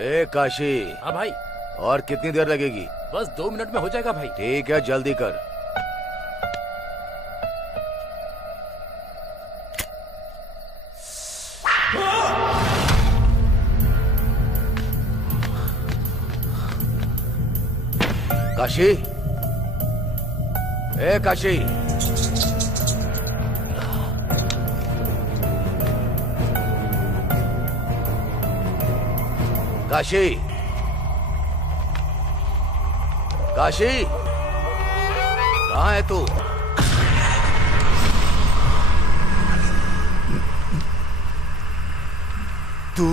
ए काशी। हाँ भाई। और कितनी देर लगेगी? बस 2 मिनट में हो जाएगा भाई। ठीक है, जल्दी कर। काशी, ए काशी। काशी, काशी, कहाँ है तू? तू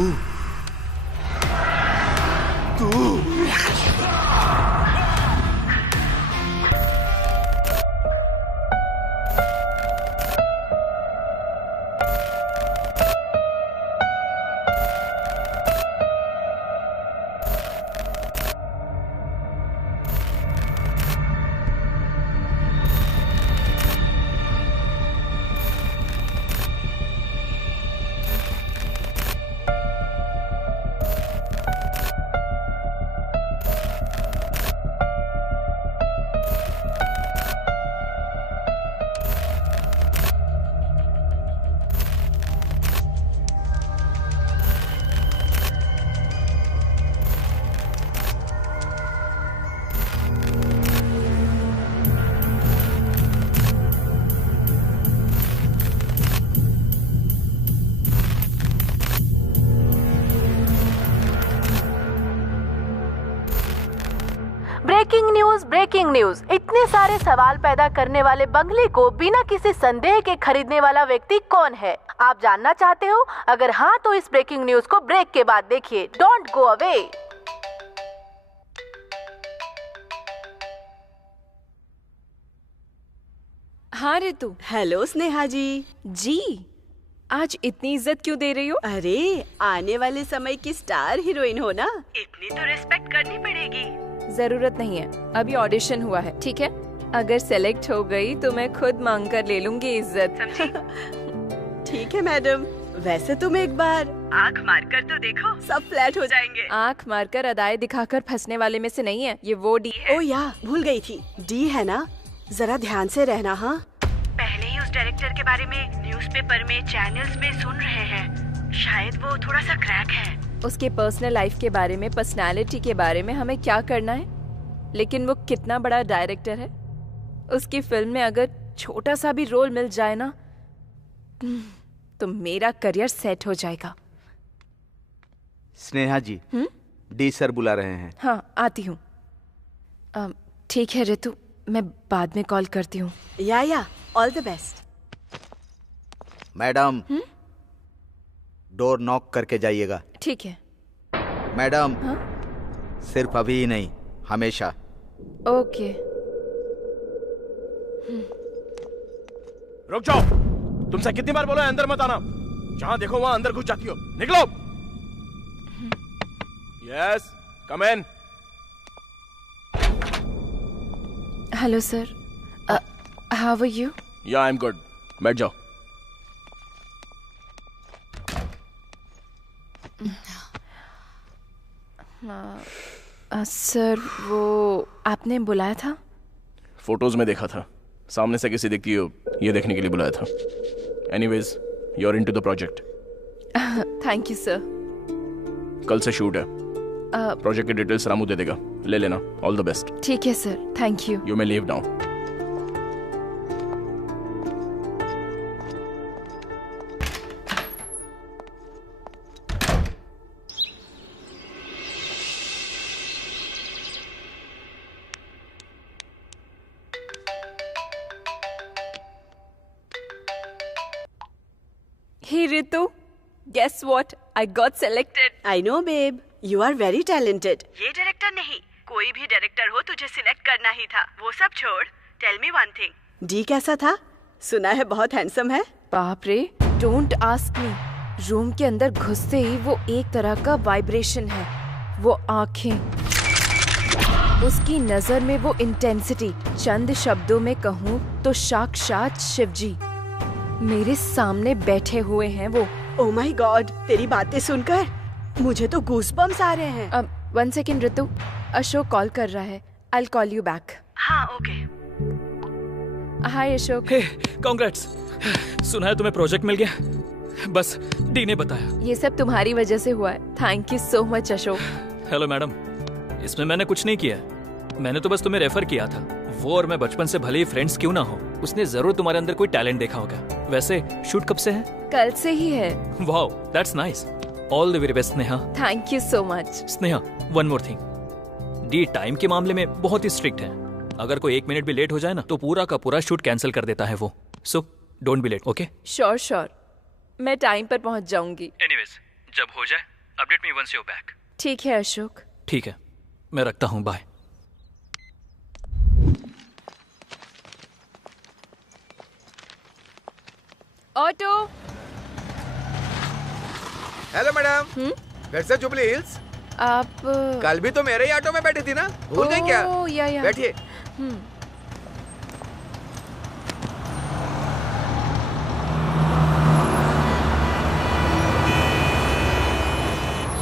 ब्रेकिंग न्यूज। इतने सारे सवाल पैदा करने वाले बंगले को बिना किसी संदेह के खरीदने वाला व्यक्ति कौन है? आप जानना चाहते हो? अगर हाँ तो इस ब्रेकिंग न्यूज को ब्रेक के बाद देखिए। Don't go away. हाँ रितु। हेलो स्नेहा जी। जी, आज इतनी इज्जत क्यों दे रही हो? अरे आने वाले समय की स्टार हीरोइन हो ना, इतनी तो रिस्पेक्ट करनी पड़ेगी। जरूरत नहीं है, अभी ऑडिशन हुआ है, ठीक है? अगर सेलेक्ट हो गई तो मैं खुद मांग कर ले लूंगी इज्जत। ठीक है मैडम, वैसे तुम एक बार आँख मार कर तो देखो, सब फ्लैट हो जाएंगे। आँख मारकर अदाएं दिखाकर फंसने वाले में से नहीं है, ये वो डी है। ओ या भूल गई थी, डी है ना, जरा ध्यान से रहना। हाँ, पहले ही उस डायरेक्टर के बारे में न्यूज़पेपर में, चैनल्स में सुन रहे हैं, शायद वो थोड़ा सा क्रैक है। उसके पर्सनल लाइफ के बारे में, पर्सनालिटी के बारे में हमें क्या करना है? लेकिन वो कितना बड़ा डायरेक्टर है, उसकी फिल्म में अगर छोटा सा भी रोल मिल जाए ना तो मेरा करियर सेट हो जाएगा। स्नेहा जी, डी सर बुला रहे हैं। हाँ, आती हूँ। ठीक है रितु, मैं बाद में कॉल करती हूँ। या all the best. Madam, door knock करके जाइएगा। ठीक है मैडम। हाँ? सिर्फ अभी ही नहीं, हमेशा। ओके। रुक जाओ, तुमसे कितनी बार बोला है अंदर मत आना? जहां देखो वहां अंदर घुस जाती हो। निकलो। Yes, come in. Hello sir, how are you? Yeah I am good, बैठ जाओ। सर, वो आपने बुलाया था? फोटोज में देखा था, सामने से किसी दिखती हो ये देखने के लिए बुलाया था। Anyways, you are into the project. Thank you sir. कल से शूट है। प्रोजेक्ट की डिटेल्स रामू दे देगा, ले लेना। All the best. ठीक है sir, thank you. You may leave now. Hey Ritu, guess what? I got selected. I know babe, you are very talented. ये डायरेक्टर नहीं, कोई भी डायरेक्टर हो तुझे सिलेक्ट करना ही था। वो सब छोड़, tell me one thing. D कैसा था? सुना है बहुत हैंडसम है। बाप रे, डोंट आस्क मी। रूम के अंदर घुसते ही वो एक तरह का वाइब्रेशन है। वो आंखें, उसकी नजर में वो इंटेंसिटी, चंद शब्दों में कहूँ तो साक्षात शिवजी मेरे सामने बैठे हुए हैं वो। ओह माय गॉड, तेरी बातें सुनकर मुझे तो गूज़बम्स आ रहे हैं। 1 सेकेंड ऋतु, अशोक कॉल कर रहा है। I will call you back. हाँ ओके। हाय अशोक। हे कांग्रेट्स, सुना है तुम्हें प्रोजेक्ट मिल गया? बस डी ने बताया। ये सब तुम्हारी वजह से हुआ है। Thank you so much Ashok. Hello madam, इसमें मैंने कुछ नहीं किया, मैंने तो बस तुम्हें रेफर किया था। वो और मैं बचपन से भले ही फ्रेंड्स क्यों ना हो, उसने जरूर तुम्हारे अंदर कोई टैलेंट देखा होगा। वैसे शूट कब से है? कल से ही है। Wow, that's nice. All the very best Sneha. Thank you so much. Sneha, one more thing, D time के मामले में बहुत ही स्ट्रिक्ट है। अगर कोई 1 मिनट भी लेट हो जाए ना तो पूरा का पूरा शूट कैंसिल कर देता है वो। So don't be late, okay? Sure sure, मैं टाइम पर पहुंच जाऊंगी। एनीवेज, जब हो जाए update me once you back. ठीक है अशोक। ठीक है, मैं रखता हूँ, बाय। ऑटो। Hello madam. फिर से जुबली हिल्स? आप कल भी तो मेरे ही ऑटो में बैठी थी ना, भूल गई क्या? या। बैठिए।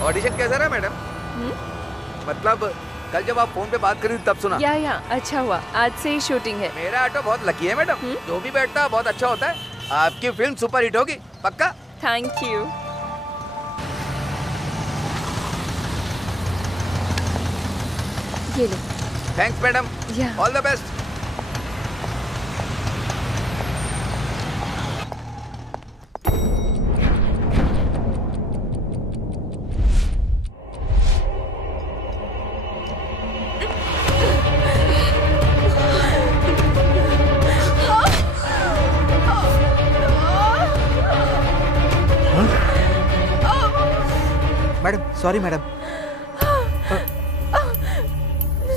ऑडिशन कैसा रहा मैडम? मतलब कल जब आप फोन पे बात करी तब सुना। या अच्छा हुआ, आज से ही शूटिंग है। मेरा ऑटो बहुत लकी है मैडम, जो भी बैठता है बहुत अच्छा होता है। आपकी फिल्म सुपर हिट होगी, पक्का। Thank you. ये लो। थैंक्स मैडम, या। All the best. Madam sorry madam,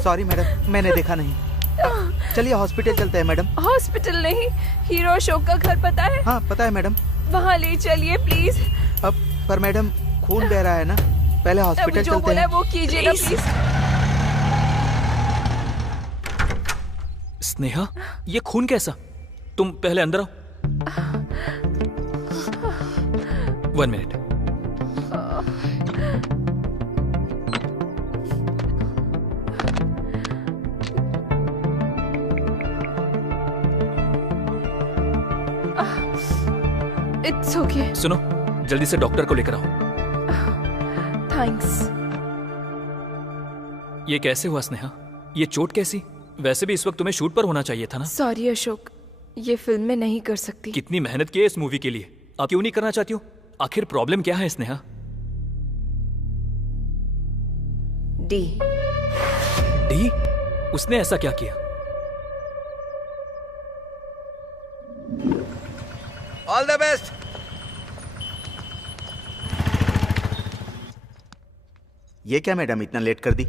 sorry madam, मैंने देखा नहीं। चलिए हॉस्पिटल चलते हैं मैडम। हॉस्पिटल नहीं, हीरो अशोक का घर पता है? हाँ पता है मैडम। वहाँ ले चलिए प्लीज। अब पर मैडम खून बह रहा है ना, पहले हॉस्पिटल जो चलते बोला हैं। वो कीजिए ना प्लीज। स्नेहा, ये खून कैसा? तुम पहले अंदर आओ। 1 मिनट। It's okay. सुनो, जल्दी से डॉक्टर को लेकर आओ। थैंक्स। ये कैसे हुआ स्नेहा? ये चोट कैसी? वैसे भी इस वक्त तुम्हें शूट पर होना चाहिए था ना। सॉरी अशोक, ये फिल्म में नहीं कर सकती। कितनी मेहनत की है इस मूवी के लिए, आप क्यों नहीं करना चाहती हो? आखिर प्रॉब्लम क्या है स्नेहा? डी। डी? उसने ऐसा क्या किया? All the best. ये क्या मैडम इतना लेट कर दी?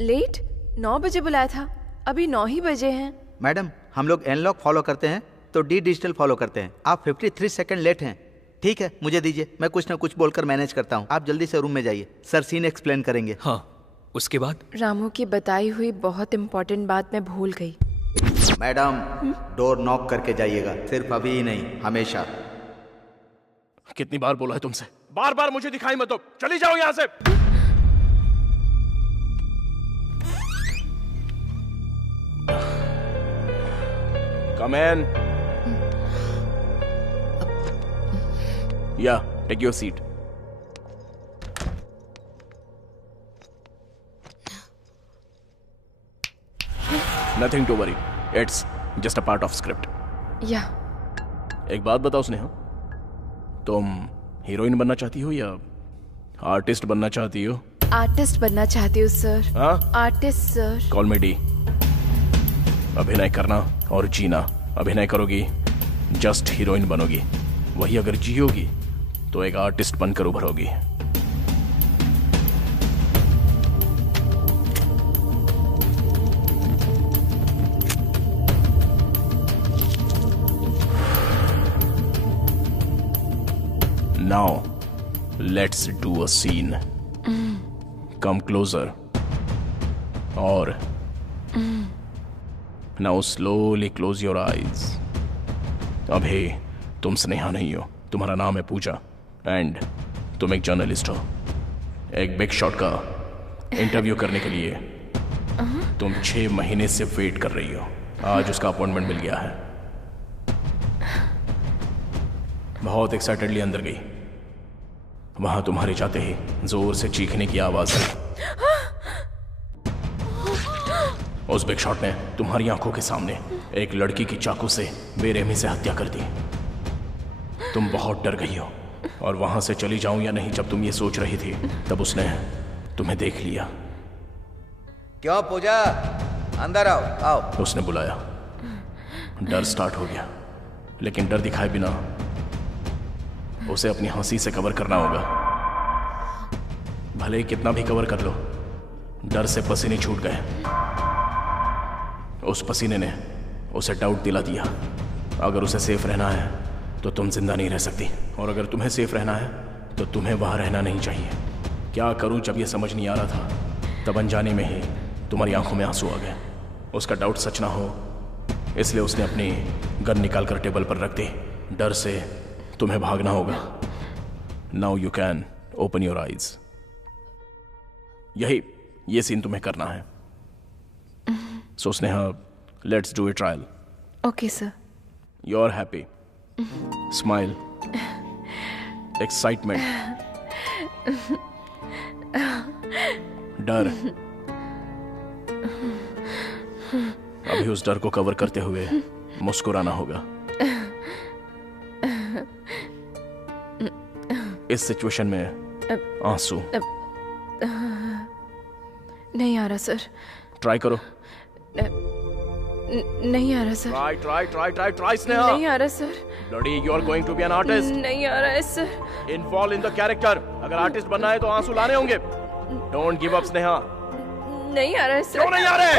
लेट? 9 बजे बुलाया था, अभी 9 ही बजे हैं। मैडम हम लोग एनलॉग फॉलो करते हैं तो डी डिजिटल फॉलो करते हैं। आप 53 सेकंड लेट हैं। ठीक है, मुझे दीजिए, मैं कुछ ना कुछ बोलकर मैनेज करता हूँ। आप जल्दी से रूम में जाइए, सर सीन एक्सप्लेन करेंगे। हाँ, उसके बाद? रामू की बताई हुई बहुत इंपॉर्टेंट बात मैं भूल गई। मैडम डोर नॉक करके जाइएगा, सिर्फ अभी ही नहीं, हमेशा। कितनी बार बोला है तुमसे, बार बार मुझे दिखाई मत दो, चली जाओ यहां से। Come in. Yeah, take your seat. Nothing to worry. It's just a part of script. या। एक बात बताओ स्नेहा, तुम हीरोइन बनना चाहती हो या आर्टिस्ट बनना चाहती हो? आर्टिस्ट बनना चाहती हूँ सर। हाँ? Artist sir. कॉल मी डी। अभिनय करना और जीना। अभिनय करोगी, जस्ट हीरोइन बनोगी। वही अगर जियोगी तो एक आर्टिस्ट बनकर उभरोगी। Now, let's do a scene. Come closer. और Now slowly close your eyes. अभी तुम स्नेहा नहीं हो, तुम्हारा नाम है पूजा एंड तुम एक जर्नलिस्ट हो। एक बिग शॉट का इंटरव्यू करने के लिए तुम 6 महीने से वेट कर रही हो। आज उसका अपॉइंटमेंट मिल गया है। बहुत एक्साइटेडली अंदर गई। वहां तुम्हारे जाते ही जोर से चीखने की आवाज आई। उस बिग शॉट ने तुम्हारी आंखों के सामने एक लड़की की चाकू से बेरहमी से हत्या कर दी। तुम बहुत डर गई हो और वहां से चली जाऊं या नहीं जब तुम ये सोच रही थी, तब उसने तुम्हें देख लिया। क्यों पूजा, अंदर आओ आओ। उसने बुलाया। डर स्टार्ट हो गया, लेकिन डर दिखाए बिना उसे अपनी हंसी से कवर करना होगा। भले ही कितना भी कवर कर लो, डर से पसीने छूट गए। उस पसीने ने उसे डाउट दिला दिया। अगर उसे सेफ रहना है तो तुम जिंदा नहीं रह सकती, और अगर तुम्हें सेफ रहना है तो तुम्हें वहां रहना नहीं चाहिए। क्या करूं जब ये समझ नहीं आ रहा था, तब अनजाने में ही तुम्हारी आंखों में आंसू आ गए। उसका डाउट सच ना हो इसलिए उसने अपनी गन निकालकर टेबल पर रख दी। डर से तुम्हें भागना होगा। Now you can open your eyes. ये सीन तुम्हें करना है। So Sneha, let's do a trial. Okay sir. You are happy, smile, excitement, डर। अभी उस डर को कवर करते हुए मुस्कुराना होगा। इस सिचुएशन में आंसू नहीं आ रहा सर। ट्राई करो। नहीं आ रहा sir. Try try try try try Sneha. नहीं आ रहा सर। लड़ी, you are going to be an artist. नहीं आ रहा है sir. Involve in the character. अगर आर्टिस्ट बनना है तो आंसू लाने होंगे। Don't give up Sneha. नहीं आ रहा है सर। क्यों नहीं आ रहे?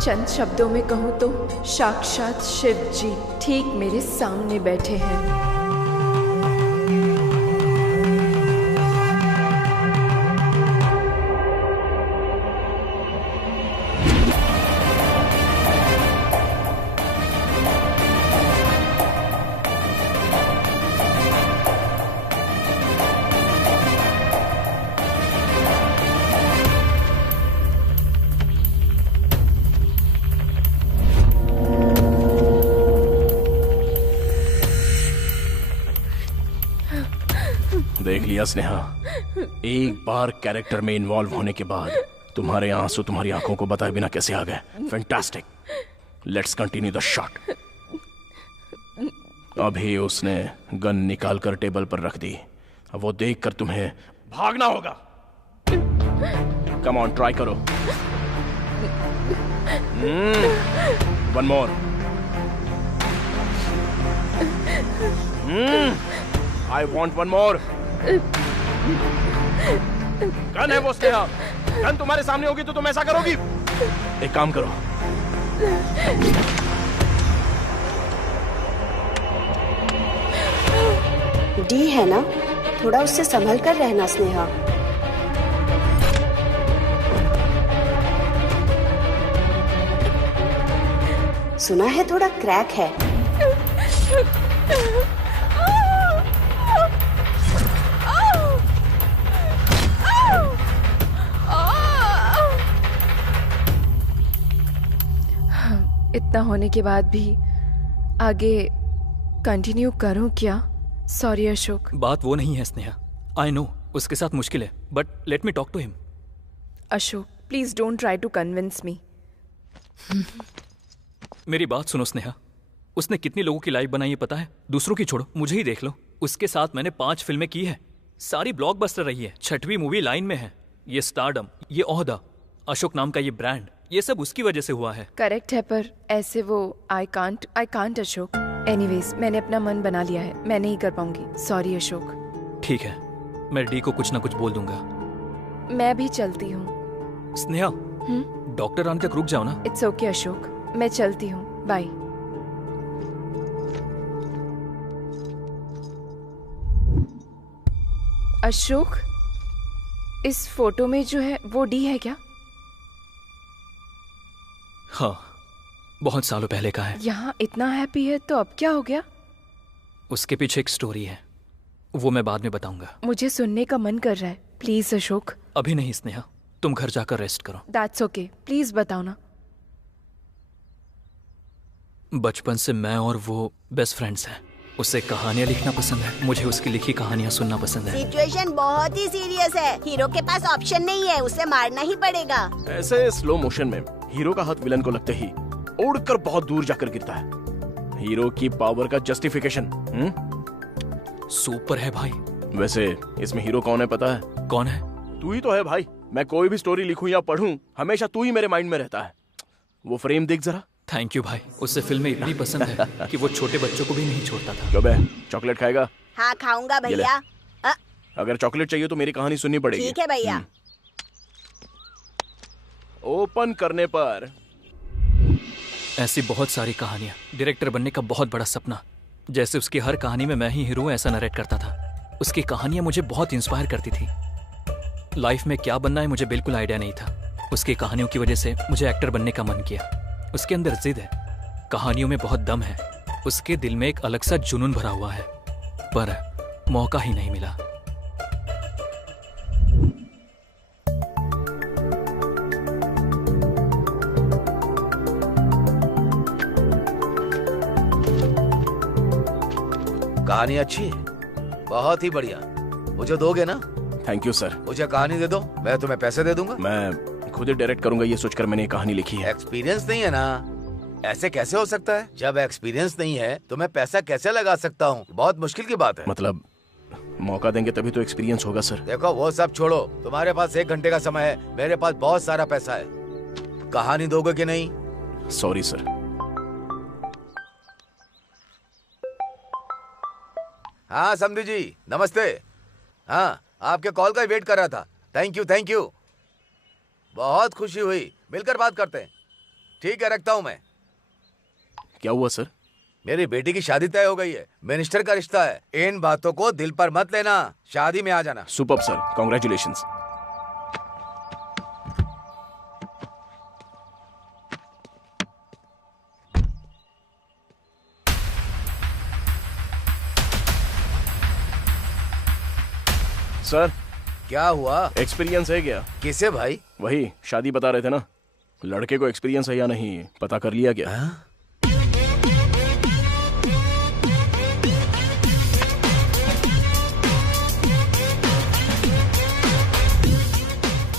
चंद शब्दों में कहूँ तो साक्षात शिव जी ठीक मेरे सामने बैठे हैं। देख लिया स्नेहा, एक बार कैरेक्टर में इन्वॉल्व होने के बाद तुम्हारे आंसू तुम्हारी आंखों को बताए बिना कैसे आ गए। Fantastic. Let's continue the shot. अभी उसने गन निकालकर टेबल पर रख दी। अब वो देखकर तुम्हें भागना होगा। कम ऑन, ट्राई करो। One more. I want one more. Gun है वो स्नेहा। गन तुम्हारे सामने होगी तो तुम ऐसा करोगी? एक काम करो, डी है ना, थोड़ा उससे संभल कर रहना स्नेहा। सुना है थोड़ा क्रैक है। इतना होने के बाद भी आगे कंटिन्यू करूं क्या? सॉरी अशोक। बात वो नहीं है स्नेहा। आई नो उसके साथ मुश्किल है, but let me talk to him. Ashok please don't try to convince me. मेरी बात सुनो स्नेहा, उसने कितनी लोगों की लाइफ बनाई है पता है? दूसरों की छोड़ो, मुझे ही देख लो। उसके साथ मैंने 5 फिल्में की है, सारी ब्लॉकबस्टर रही है। 6वीं मूवी लाइन में है। ये स्टारडम, ये ओहदा, अशोक नाम का ये ब्रांड, ये सब उसकी वजह से हुआ है। करेक्ट है, पर ऐसे वो आई कांट अशोक। एनीवेज मैंने अपना मन बना लिया है, मैं नहीं कर पाऊंगी। सॉरी अशोक। ठीक है, मैं डी को कुछ ना कुछ बोल दूंगा। मैं भी चलती हूँ। स्नेहा, डॉक्टर आने तक रुक जाओ ना। इट्स ओके अशोक, मैं चलती हूँ। बाय। अशोक, इस फोटो में जो है वो डी है क्या? हाँ, बहुत सालों पहले का है। यहाँ इतना हैप्पी है तो अब क्या हो गया? उसके पीछे एक स्टोरी है, वो मैं बाद में बताऊंगा। मुझे सुनने का मन कर रहा है। प्लीज अशोक। अभी नहीं स्नेहा, तुम घर जाकर रेस्ट करो। दैट्स ओके, प्लीज बताओ ना। बचपन से मैं और वो बेस्ट फ्रेंड्स हैं। उसे कहानियां लिखना पसंद है, मुझे उसकी लिखी कहानियां सुनना पसंद है। सिचुएशन बहुत ही सीरियस है, हीरो के पास ऑप्शन नहीं है, उसे मारना ही पड़ेगा। ऐसे स्लो मोशन में हीरो का हाथ विलन को लगते ही उड़कर बहुत दूर जाकर गिरता है। हीरो की पावर का जस्टिफिकेशन। सुपर है भाई। वैसे इसमें हीरो कौन है पता है? कौन है? तू ही तो है भाई। मैं कोई भी स्टोरी लिखूं या पढ़ूं, हमेशा तू ही मेरे माइंड में रहता है। वो फ्रेम देख जरा। थैंक यू भाई। उससे फिल्में इतनी पसंद है कि वो छोटे बच्चों को भी नहीं छोड़ता था। क्यों बे, चॉकलेट खाएगा? हाँ खाऊंगा भैया। अगर चॉकलेट चाहिए तो मेरी कहानी सुननी पड़ेगी। ठीक है भैया। ओपन करने पर ऐसी बहुत सारी कहानियां, डायरेक्टर बनने का बहुत बड़ा सपना। जैसे उसकी हर कहानी में मैं ही हीरो हूं, ऐसा नरेट करता था। उसकी कहानियां मुझे बहुत इंस्पायर करती थी। लाइफ में क्या बनना है मुझे बिल्कुल आइडिया नहीं था। उसकी कहानियों की वजह से मुझे एक्टर बनने का मन किया। उसके अंदर जिद है, कहानियों में बहुत दम है। उसके दिल में एक अलग सा जुनून भरा हुआ है, पर मौका ही नहीं मिला। कहानी अच्छी है, बहुत ही बढ़िया। मुझे दोगे ना? Thank you sir. मुझे कहानी दे दो, मैं तुम्हें पैसे दे दूंगा। मैं खुद ही डायरेक्ट करूंगा ये सोचकर मैंने ये कहानी लिखी है। एक्सपीरियंस नहीं है ना? ऐसे कैसे हो सकता है? जब एक्सपीरियंस नहीं है तो मैं पैसा कैसे लगा सकता हूँ? बहुत मुश्किल की बात है। मतलब मौका देंगे तभी तो एक्सपीरियंस होगा सर। देखो वो सब छोड़ो, तुम्हारे पास 1 घंटे का समय है, मेरे पास बहुत सारा पैसा है। कहानी दोगे कि नहीं? Sorry sir. हाँ समधी जी, नमस्ते। हाँ, आपके कॉल का वेट कर रहा था। थैंक यू थैंक यू, बहुत खुशी हुई। मिलकर बात करते हैं। ठीक है, रखता हूँ मैं। क्या हुआ सर? मेरी बेटी की शादी तय हो गई है, मिनिस्टर का रिश्ता है। इन बातों को दिल पर मत लेना, शादी में आ जाना। Superb sir, congratulations. सर क्या हुआ? एक्सपीरियंस है क्या? किसे भाई? वही शादी बता रहे थे ना, लड़के को एक्सपीरियंस है या नहीं पता कर लिया क्या?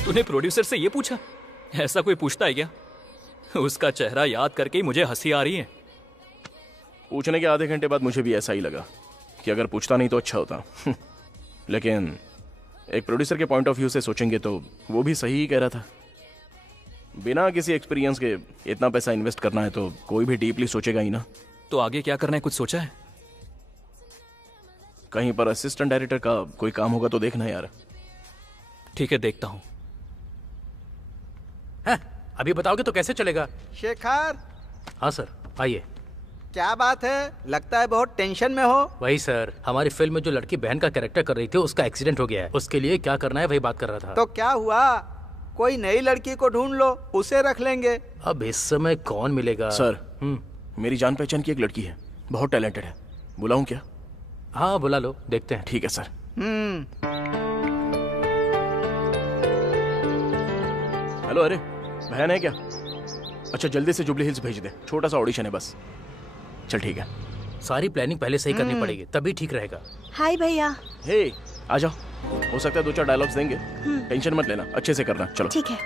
तूने प्रोड्यूसर से ये पूछा? ऐसा कोई पूछता है क्या? उसका चेहरा याद करके ही मुझे हंसी आ रही है। पूछने के आधे घंटे बाद मुझे भी ऐसा ही लगा कि अगर पूछता नहीं तो अच्छा होता। लेकिन एक प्रोड्यूसर के पॉइंट ऑफ व्यू से सोचेंगे तो वो भी सही ही कह रहा था। बिना किसी एक्सपीरियंस के इतना पैसा इन्वेस्ट करना है तो कोई भी डीपली सोचेगा ही ना। तो आगे क्या करना है, कुछ सोचा है? कहीं पर असिस्टेंट डायरेक्टर का कोई काम होगा तो देखना यार। ठीक है, देखता हूँ। अभी बताओगे तो कैसे चलेगा? शेखर। हाँ सर, आइए। क्या बात है, लगता है बहुत टेंशन में हो। वही सर, हमारी फिल्म में जो लड़की बहन का कैरेक्टर कर रही थी उसका एक्सीडेंट हो गया है। उसके लिए क्या करना है वही बात कर रहा था। तो क्या हुआ? कोई नई लड़की को ढूंढ लो, उसे रख लेंगे। अब इस समय कौन मिलेगा? सर मेरी जान पहचान की एक लड़की है, बहुत टैलेंटेड है। बुलाऊं क्या? हाँ बुला लो, देखते हैं। ठीक है सर। हेलो, अरे बहन है क्या? अच्छा जल्दी से जुबली हिल्स भेज दे, छोटा सा ऑडिशन है बस। चल ठीक है। सारी प्लानिंग पहले से ही करनी पड़ेगी, तभी ठीक रहेगा। हाय भैया। हे आ जाओ, हो सकता है 2-4 डायलॉग्स देंगे। टेंशन मत लेना, अच्छे से करना। चलो ठीक है।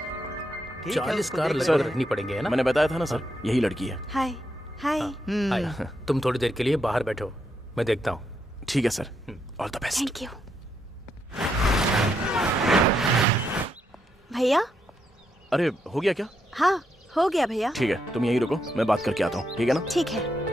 40 कार सर, लगभग रखनी पड़ेंगे, है ना? मैंने बताया था ना सर, यही लड़की है। हाय हाय। हाय, तुम थोड़ी देर के लिए बाहर बैठो, मैं देखता हूँ। ठीक है sir, all the best. Thank you भैया। अरे हो गया क्या? हाँ हो गया भैया। ठीक है, तुम यहीं रुको, मैं बात करके आता हूँ, ठीक है ना? ठीक है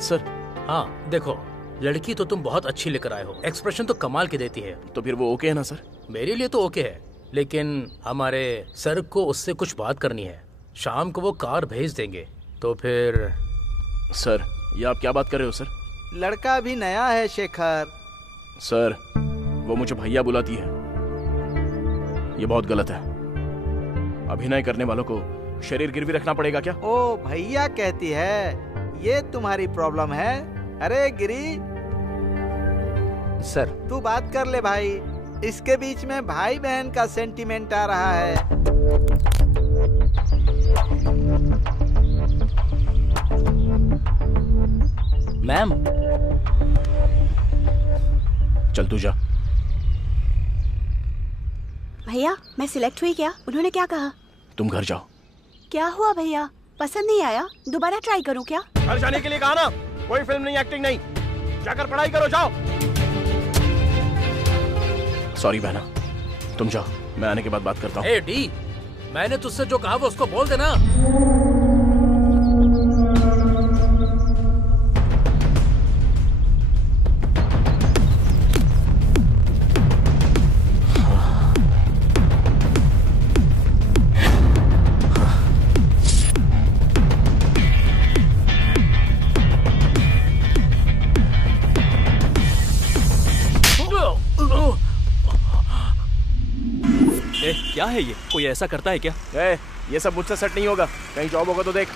सर। हाँ देखो, लड़की तो तुम बहुत अच्छी लेकर आए हो, एक्सप्रेशन तो कमाल की देती है। तो फिर वो ओके है ना सर? मेरे लिए तो ओके है, लेकिन हमारे सर को उससे कुछ बात करनी है। शाम को वो कार भेज देंगे, तो फिर। सर ये आप क्या बात कर रहे हो सर? लड़का भी नया है शेखर। सर वो मुझे भैया बुलाती है, ये बहुत गलत है। अभिनय करने वालों को शरीर गिरवी रखना पड़ेगा क्या? ओ भैया कहती है, ये तुम्हारी प्रॉब्लम है। अरे गिरी, सर। तू बात कर ले भाई, इसके बीच में भाई बहन का सेंटीमेंट आ रहा है। मैम। चल तू जा। भैया मैं सिलेक्ट हुई क्या? उन्होंने क्या कहा? तुम घर जाओ। क्या हुआ भैया? पसंद नहीं आया? दोबारा ट्राई करूं क्या? घर जाने के लिए कहा ना, कोई फिल्म नहीं, एक्टिंग नहीं, जाकर पढ़ाई करो, जाओ। सॉरी बहना, तुम जाओ, मैं आने के बाद बात करता हूँ। ए डी, मैंने तुझसे जो कहा वो उसको बोल देना। क्या है ये? कोई ऐसा करता है क्या? ये सब मुझसे सेट नहीं होगा, कहीं जॉब होगा तो देख।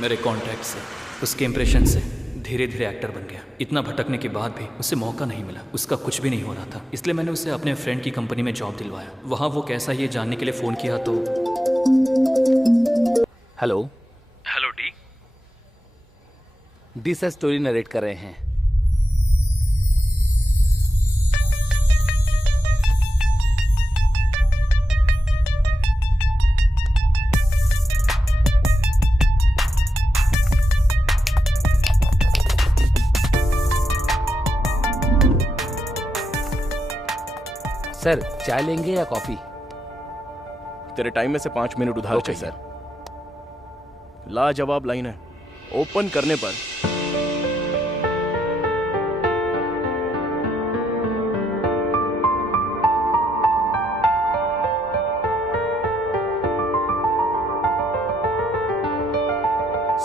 मेरे कॉन्टैक्ट से, उसके इम्प्रेशन से धीरे धीरे एक्टर बन गया। इतना भटकने के बाद भी उसे मौका नहीं मिला, उसका कुछ भी नहीं हो रहा था, इसलिए मैंने उसे अपने फ्रेंड की कंपनी में जॉब दिलवाया। वहाँ वो कैसा ये जानने के लिए फ़ोन किया तो। Hello. Hello D. D sir story narrate कर रहे हैं। सर चाय लेंगे या कॉफी? तेरे टाइम में से 5 मिनट उधार चाहिए। सर लाजवाब लाइन है, ओपन करने पर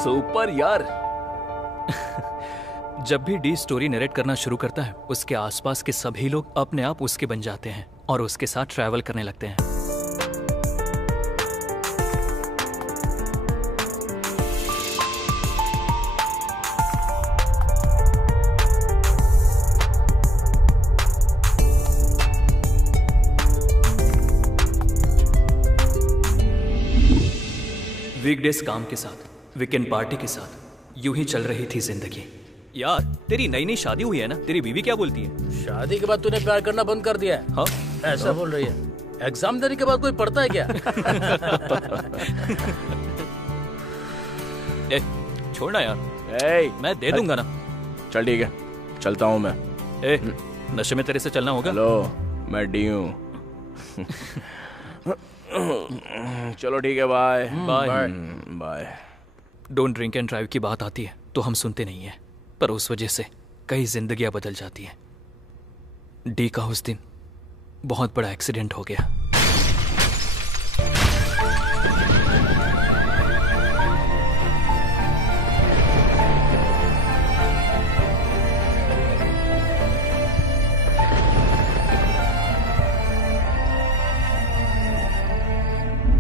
सुपर यार। जब भी डी स्टोरी नरेट करना शुरू करता है, उसके आसपास के सभी लोग अपने आप उसके बन जाते हैं और उसके साथ ट्रैवल करने लगते हैं। वीकडेज काम के साथ, वीकेंड पार्टी के साथ यूं ही चल रही थी जिंदगी। यार तेरी नई नई शादी हुई है ना, तेरी बीवी क्या बोलती है? शादी के बाद तूने प्यार करना बंद कर दिया है? हाँ ऐसा बोल रही है। एग्जाम देने के बाद कोई पढ़ता है क्या? ए, छोड़ना यार। मैं दे दूंगा ना। चल ठीक है, चलता हूँ मैं। नशे में तेरे से चलना होगा। हेलो, मैं डी हूँ। चलो ठीक है, bye bye bye. Don't drink and drive की बात आती है तो हम सुनते नहीं हैं, पर उस वजह से कई जिंदगियां बदल जाती हैं। डी का उस दिन बहुत बड़ा एक्सीडेंट हो गया।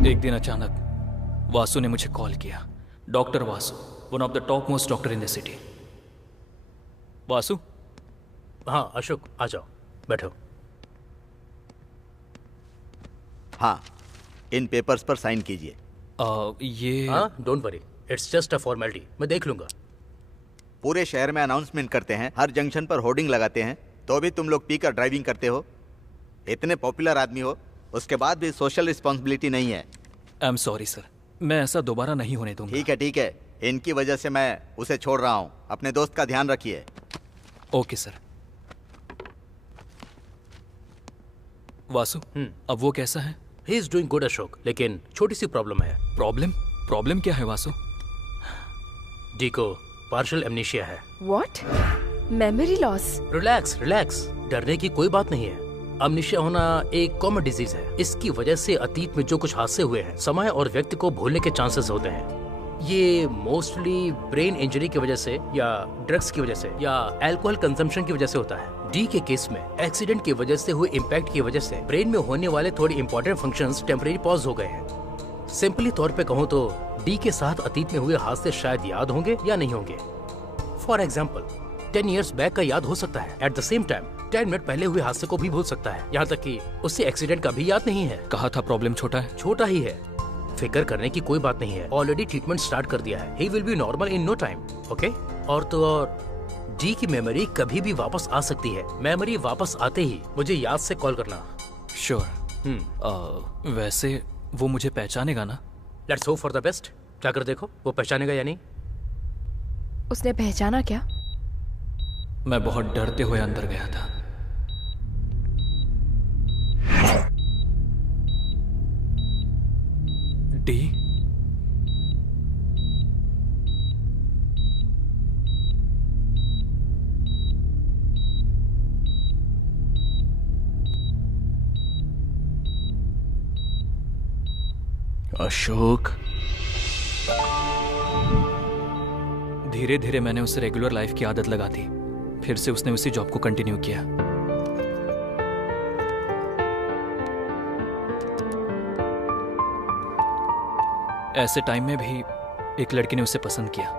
एक दिन अचानक वासु ने मुझे कॉल किया। Doctor Vasu, one of the top most doctor in the city. Vasu? हाँ अशोक, आ जाओ, बैठो। हाँ, इन पेपर्स पर साइन कीजिए। ये हाँ, don't worry, it's just a formality, मैं देख लूंगा। पूरे शहर में अनाउंसमेंट करते हैं, हर जंक्शन पर होर्डिंग लगाते हैं, तो भी तुम लोग पीकर ड्राइविंग करते हो। इतने पॉपुलर आदमी हो, उसके बाद भी सोशल रिस्पॉन्सिबिलिटी नहीं है। आई एम सॉरी सर, मैं ऐसा दोबारा नहीं होने दूंगा। ठीक है, इनकी वजह से मैं उसे छोड़ रहा हूँ। अपने दोस्त का ध्यान रखिए। Okay sir. वासु, अब वो कैसा है? He is doing good Ashok, लेकिन छोटी सी प्रॉब्लम है। प्रॉब्लम क्या है वासु? डी को पार्शियल एमनेशिया है। व्हाट? Memory loss? रिलैक्स, डरने की कोई बात नहीं है। अमनीशिया होना एक कॉमन डिजीज है। इसकी वजह से अतीत में जो कुछ हादसे हुए हैं, समय और व्यक्ति को भूलने के चांसेस होते हैं। ये मोस्टली ब्रेन इंजरी की वजह से या ड्रग्स की वजह से या अल्कोहल कंजम्पशन की वजह से होता है। डी के केस में एक्सीडेंट की वजह से हुए इम्पैक्ट की वजह से ब्रेन में होने वाले थोड़े इंपॉर्टेंट फंक्शंस टेम्परेरी पॉज हो गए हैं। सिंपली तौर पे कहूँ तो डी के साथ अतीत में हुए हादसे शायद याद होंगे या नहीं होंगे। फॉर एग्जाम्पल 10 years बैक का याद हो सकता है। At the same time 10 minute पहले हुए हादसे को भी भूल सकता है, यहाँ तक कि उसे एक्सीडेंट का भी याद नहीं है। कहा था प्रॉब्लम छोटा है। छोटा ही है, फिक्र करने की कोई बात नहीं है। ऑलरेडी ट्रीटमेंट स्टार्ट कर दिया है। He will be normal in no time. Okay. और तो और डी की मेमोरी कभी भी वापस आ सकती है। मेमोरी वापस आते ही मुझे याद से कॉल करना। श्योर। वैसे वो मुझे पहचानेगा ना? Let's hope for the best. जाकर देखो वो पहचानेगा या नहीं। उसने पहचाना क्या? मैं बहुत डरते हुए अंदर गया था। डी, अशोक। धीरे धीरे मैंने उसे रेगुलर लाइफ की आदत लगा दी। फिर से उसने उसी जॉब को कंटिन्यू किया। ऐसे टाइम में भी एक लड़की ने उसे पसंद किया।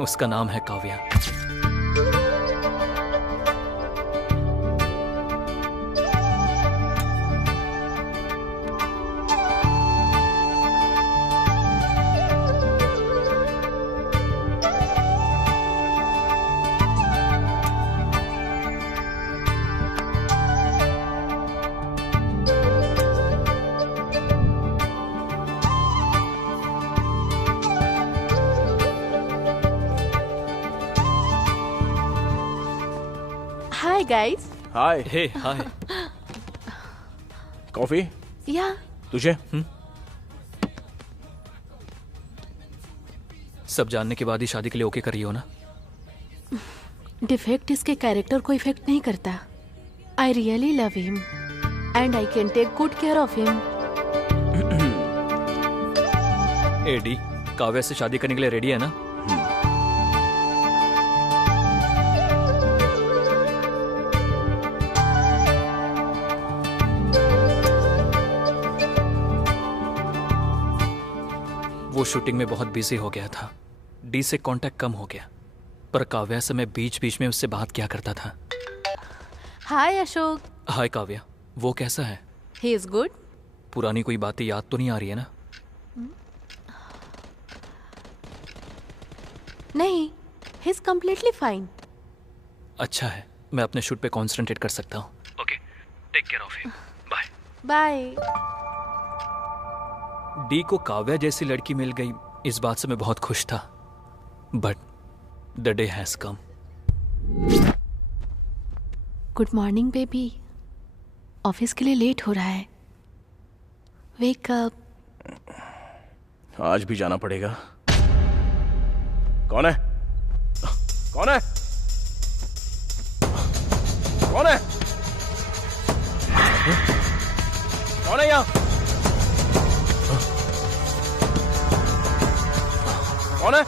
उसका नाम है काव्या। Hi guys. हाय। हे हाय। कॉफी? या तुझे? सब जानने के बाद ही शादी के लिए ओके करी हो ना? डिफेक्ट इसके कैरेक्टर को इफेक्ट नहीं करता। I really love him and I can take good care of him. एडी, काव्या से शादी करने के लिए रेडी है ना? वो शूटिंग में बहुत बिजी हो गया था। डी से कांटेक्ट कम हो गया, पर काव्या से मैं बीच बीच में उससे बात किया करता था। हाय अशोक। हाय काव्या, वो कैसा है? He is good. पुरानी कोई बातें याद तो नहीं आ रही है ना? नहीं, ही इज कम्प्लीटली फाइन। अच्छा है, मैं अपने शूट पे कॉन्सेंट्रेट कर सकता हूँ। Okay, take care of him. Bye bye. D को काव्या जैसी लड़की मिल गई, इस बात से मैं बहुत खुश था। But the day has come. Good morning baby. Office के लिए लेट हो रहा है। Wake up. आज भी जाना पड़ेगा। कौन है? कौन है? कौन है? कौन है यहाँ? कौन है?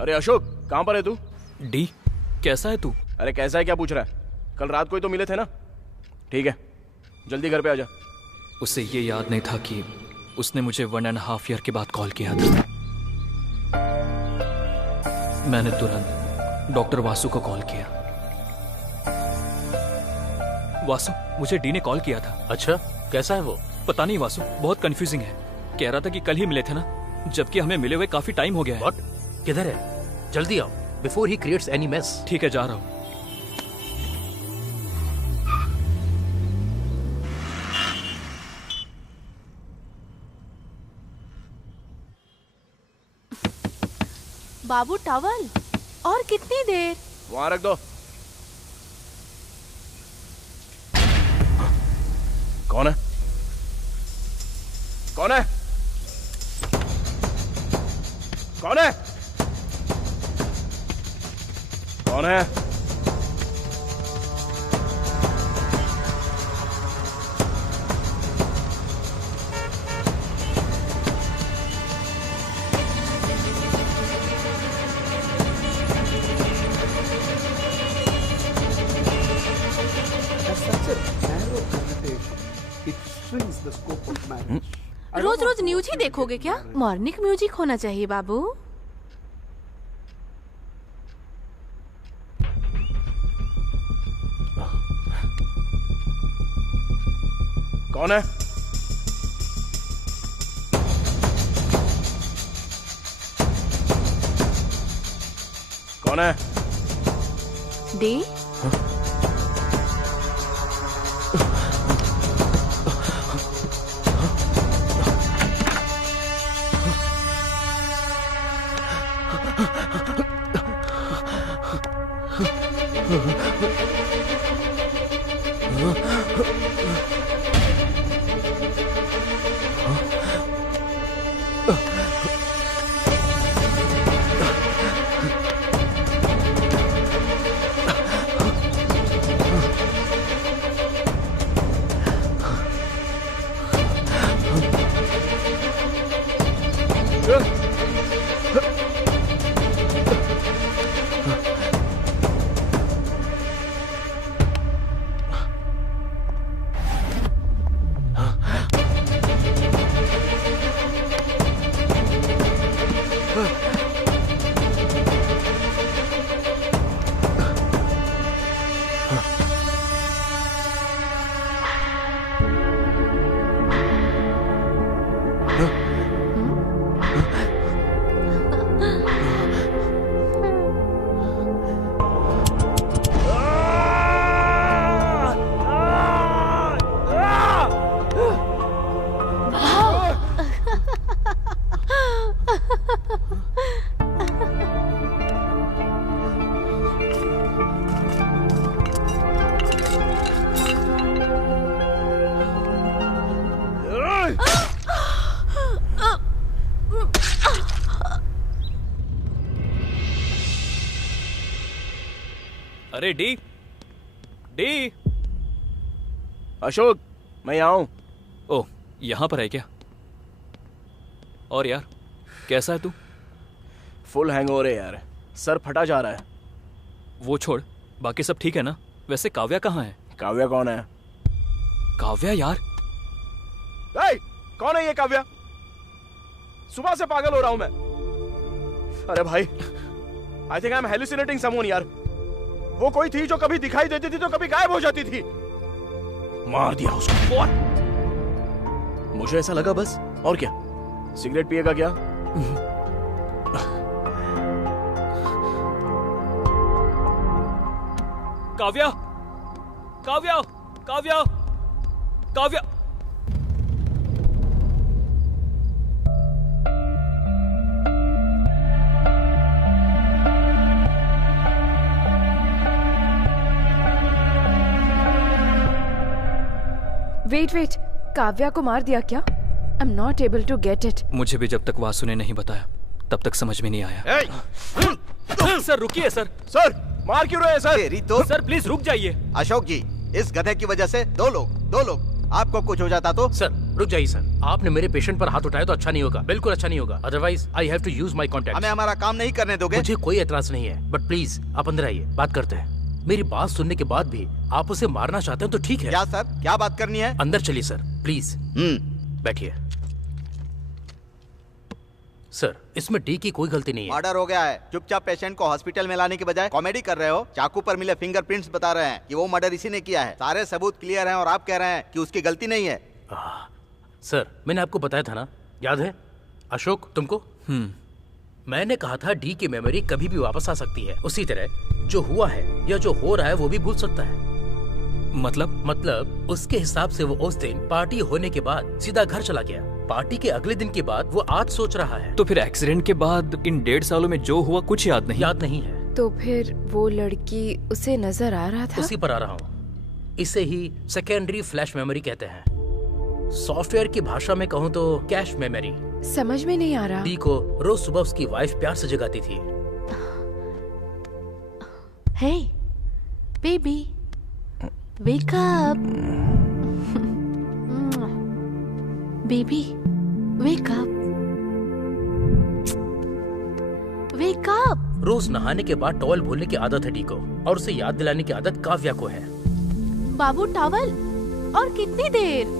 अरे अशोक, कहां पर है तू? डी, कैसा है तू? अरे कैसा है क्या पूछ रहा है? कल रात को ही तो मिले थे ना? ठीक है, जल्दी घर पे आ जा। उसे ये याद नहीं था कि उसने मुझे 1.5 ईयर के बाद कॉल किया था। मैंने तुरंत डॉक्टर वासु को कॉल किया। वासु, मुझे डी ने कॉल किया था। अच्छा, कैसा है वो? पता नहीं वासु, बहुत कंफ्यूजिंग है। कह रहा था कि कल ही मिले थे ना, जबकि हमें मिले हुए काफी टाइम हो गया है। What? किधर है? जल्दी आओ before he creates any mess. ठीक है, जा रहा हूं। बाबू टॉवल, और कितनी देर? वहां रख दो। कौन है? कौन है? कौन है? कौन है? रोज रोज न्यूज ही देखोगे क्या? मॉर्निंग म्यूजिक होना चाहिए बाबू। कौन है? कौन है? डी अरे डी डी। अशोक, मैं यहाँ हूँ। ओह, यहाँ पर है क्या? और यार, कैसा है तू? फुल हैंगओवर है यार, सर फटा जा रहा है। वो छोड़, बाकी सब ठीक है ना? वैसे काव्या कहाँ है? काव्या कौन है? काव्या यार। कौन है ये काव्या? सुबह से पागल हो रहा हूं मैं। अरे भाई, I think I am hallucinating someone यार। वो कोई थी जो कभी दिखाई देती थी तो कभी गायब हो जाती थी। मार दिया उसको। What? मुझे ऐसा लगा बस। और क्या? सिगरेट पिएगा क्या? काव्या, काव्या, काव्या, काव्या। वेट, काव्या को मार दिया क्या? I am not able to get it. मुझे भी जब तक वासु ने नहीं बताया तब तक समझ में नहीं आया। सर रुकिए सर। सर मार क्यों रहे हैं सर? तेरी तो। सर प्लीज रुक जाइए। अशोक जी, इस गधे की वजह से दो लोग आपको कुछ हो जाता तो। सर रुक जाइए सर, आपने मेरे पेशेंट पर हाथ उठाया तो अच्छा नहीं होगा, बिल्कुल अच्छा नहीं होगा। Otherwise I have to use my contact. हमें हमारा काम नहीं करने दोगे? मुझे कोई एतराज नहीं है, बट प्लीज आप अंदर आइए, बात करते हैं। मेरी बात सुनने के बाद भी आप उसे मारना चाहते हैं तो ठीक है। क्या सर, क्या बात करनी है? अंदर चलिए सर, प्लीज। बैठिए। सर, इसमें डी की कोई गलती नहीं है। मर्डर हो गया है। चुपचाप पेशेंट को हॉस्पिटल में लाने के बजाय कॉमेडी कर रहे हो। चाकू पर मिले फिंगरप्रिंट्स बता रहे हैं कि वो मर्डर इसी ने किया है। सारे सबूत क्लियर हैं और आप कह रहे हैं कि उसकी गलती नहीं है। सर, मैंने आपको बताया था ना, याद है? अशोक, तुमको? मैंने कहा था डी की मेमोरी कभी भी वापस आ सकती है। उसी तरह जो हुआ है या जो हो रहा है वो भी भूल सकता है। मतलब उसके हिसाब से वो उस दिन पार्टी होने के बाद सीधा घर चला गया। पार्टी के अगले दिन के बाद वो आज सोच रहा है। तो फिर एक्सीडेंट के बाद इन 1.5 सालों में जो हुआ कुछ याद नहीं है। तो फिर वो लड़की उसे नजर आ रहा था? उसी पर आ रहा हूँ। इसे ही सेकेंडरी फ्लैश मेमोरी कहते हैं। सॉफ्टवेयर की भाषा में कहूँ तो कैश मेमोरी। समझ में नहीं आ रहा। डी को रोज सुबह उसकी वाइफ प्यार से जगाती थी। Hey baby, wake up. Baby wake up, wake up. रोज नहाने के बाद टॉवल भूलने की आदत है डी को, और उसे याद दिलाने की आदत काव्या को है। बाबू टॉवल, और कितनी देर?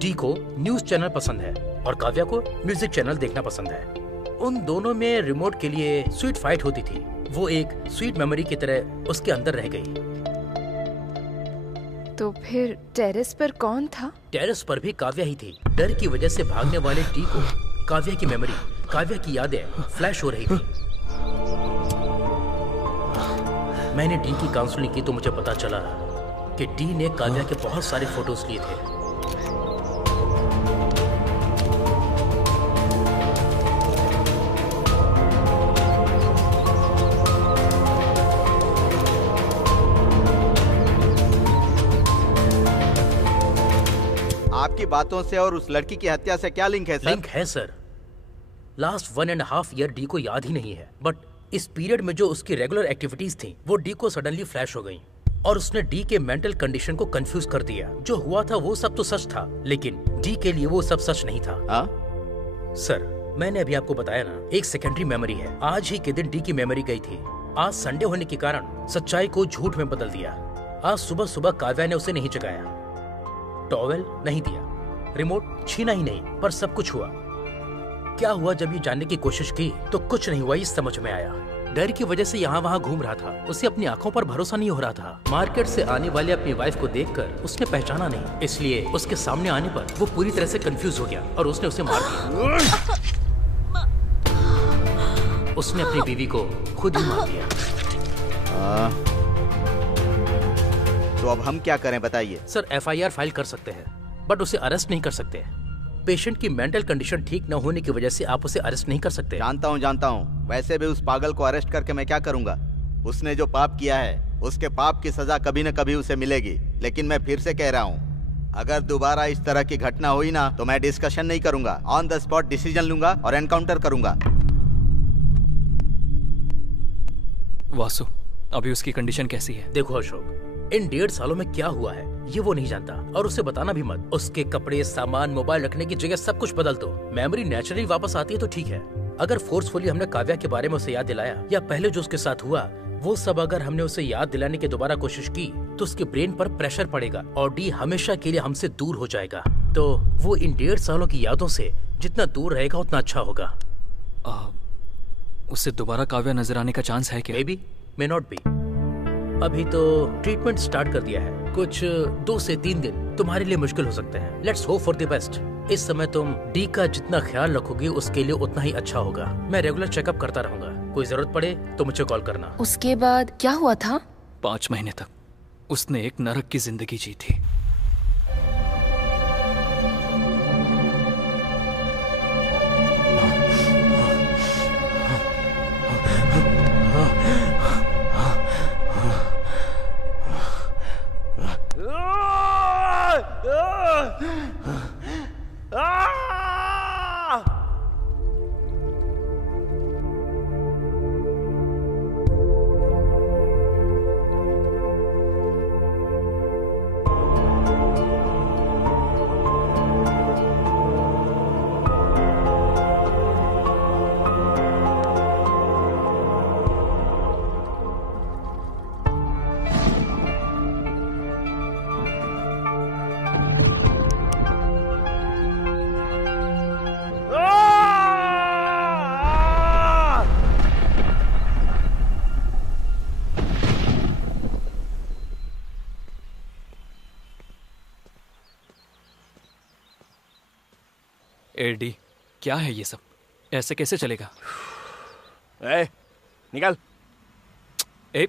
डी को न्यूज चैनल पसंद है और काव्या को म्यूजिक चैनल देखना पसंद है। उन दोनों में रिमोट के लिए स्वीट फाइट होती थी। वो एक स्वीट मेमोरी की तरह उसके अंदर रह गई। तो फिर टेरेस पर कौन था? टेरेस पर भी काव्या ही थी। डर की वजह से भागने वाले डी को काव्या की मेमोरी, काव्या की यादें फ्लैश हो रही थी। मैंने डी की काउंसलिंग की तो मुझे पता चला कि डी ने काव्या के बहुत सारे फोटोज लिए थे। आपकी बातों से और उस लड़की की हत्या से क्या लिंक है सर? लिंक है सर। लास्ट 1.5 ईयर डी को याद ही नहीं है, बट इस पीरियड में जो उसकी रेगुलर एक्टिविटीज थी वो डी को सडनली फ्लैश हो गई और उसने डी के मेंटल कंडीशन को कंफ्यूज कर दिया। जो हुआ था वो सब तो सच था, लेकिन डी के लिए वो सब सच नहीं था। सर, मैंने अभी आपको बताया ना, एक सेकेंडरी मेमोरी है। आज ही के दिन डी की मेमोरी गई थी। आज संडे होने के कारण सच्चाई को झूठ में बदल दिया। आज सुबह सुबह काव्या ने उसे नहीं जगाया, टॉवेल नहीं दिया, रिमोट छीना ही नहीं, पर सब कुछ हुआ। क्या हुआ जब ये जानने की कोशिश की तो कुछ नहीं हुआ, ये समझ में आया। डर की वजह से यहाँ वहाँ घूम रहा था। उसे अपनी आंखों पर भरोसा नहीं हो रहा था। मार्केट से आने वाले अपनी वाइफ को देखकर उसने पहचाना नहीं, इसलिए उसके सामने आने पर वो पूरी तरह से कंफ्यूज हो गया और उसने उसे मार दिया। उसने अपनी बीवी को खुद ही मार दिया। तो अब हम क्या करें बताइए? सर, FIR फाइल कर सकते हैं, बट उसे अरेस्ट नहीं कर सकते। पेशेंट की मेंटल कंडीशन ठीक न होने की वजह से आप उसे अरेस्ट नहीं कर सकते। जानता हूँ। वैसे भी उस पागल को अरेस्ट करके मैं क्या करूँगा? उसने जो पाप किया है उसके पाप की सजा कभी न कभी उसे मिलेगी। लेकिन मैं फिर से कह रहा हूँ, अगर दोबारा इस तरह की घटना हुई ना तो मैं डिस्कशन नहीं करूंगा, ऑन द स्पॉट डिसीजन लूंगा और एनकाउंटर करूंगा। वासु, अभी उसकी कंडीशन कैसी है? देखो अशोक, इन 1.5 सालों में क्या हुआ है ये वो नहीं जानता, और उसे बताना भी मत। उसके कपड़े, सामान, मोबाइल रखने की जगह सब कुछ बदल दो। मेमोरी नेचुरली वापस आती है तो ठीक है। अगर फोर्सफुली हमने काव्या के बारे में उसे याद दिलाया या पहले जो उसके साथ हुआ वो सब अगर हमने उसे याद दिलाने की दोबारा कोशिश की तो उसके ब्रेन पर प्रेशर पड़ेगा और डी हमेशा के लिए हमसे दूर हो जाएगा। तो वो इन 1.5 सालों की यादों से जितना दूर रहेगा उतना अच्छा होगा। उससे दोबारा काव्या नजर आने का चांस है क्या? May be, may not be. अभी तो ट्रीटमेंट स्टार्ट कर दिया है। कुछ 2 से 3 दिन तुम्हारे लिए मुश्किल हो सकते हैं। Let's hope for the best. इस समय तुम डी का जितना ख्याल रखोगे उसके लिए उतना ही अच्छा होगा। मैं रेगुलर चेकअप करता रहूंगा। कोई जरूरत पड़े तो मुझे कॉल करना। उसके बाद क्या हुआ था? 5 महीने तक उसने एक नरक की जिंदगी जी थी। एडी, क्या है ये सब? ऐसे कैसे चलेगा? निकल। ए,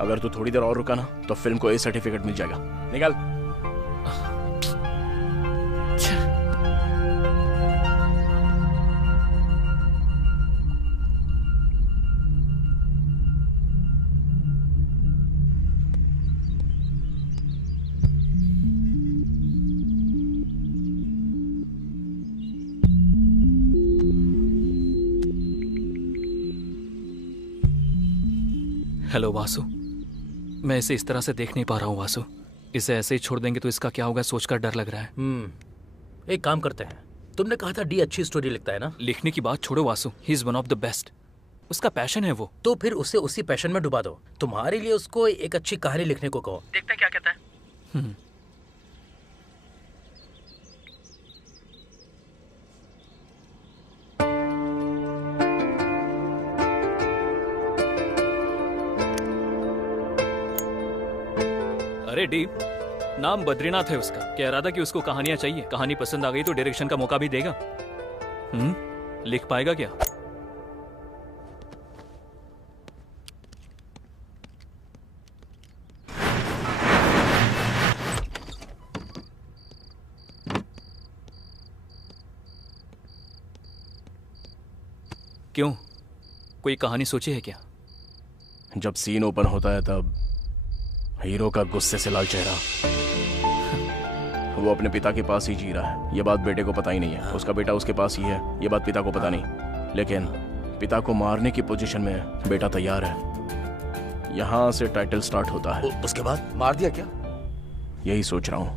अगर तू थोड़ी देर और रुका ना तो फिल्म को A सर्टिफिकेट मिल जाएगा। निकल। हेलो वासु, मैं इसे इस तरह से देख नहीं पा रहा हूँ वासु। इसे ऐसे ही छोड़ देंगे तो इसका क्या होगा सोचकर डर लग रहा है। एक काम करते हैं, तुमने कहा था डी अच्छी स्टोरी लिखता है ना? लिखने की बात छोड़ो Vasu, he is one of the best. उसका पैशन है वो। तो फिर उसे उसी पैशन में डुबा दो। तुम्हारे लिए उसको एक अच्छी कहानी लिखने को कहो, देखते हैं क्या कहता है। डी, नाम बद्रीनाथ है उसका। कह रहा था कि उसको कहानियां चाहिए, कहानी पसंद आ गई तो डायरेक्शन का मौका भी देगा। लिख पाएगा क्या? क्यों, कोई कहानी सोची है क्या? जब सीन ओपन होता है तब हीरो का गुस्से से लाल चेहरा, वो अपने पिता के पास ही जी रहा है। ये बात बेटे को पता ही नहीं है, उसका बेटा उसके पास ही है, ये बात पिता को पता नहीं। लेकिन पिता को मारने की पोजीशन में बेटा तैयार है। यहाँ से टाइटल स्टार्ट होता है। उसके बाद मार दिया क्या? यही सोच रहा हूँ।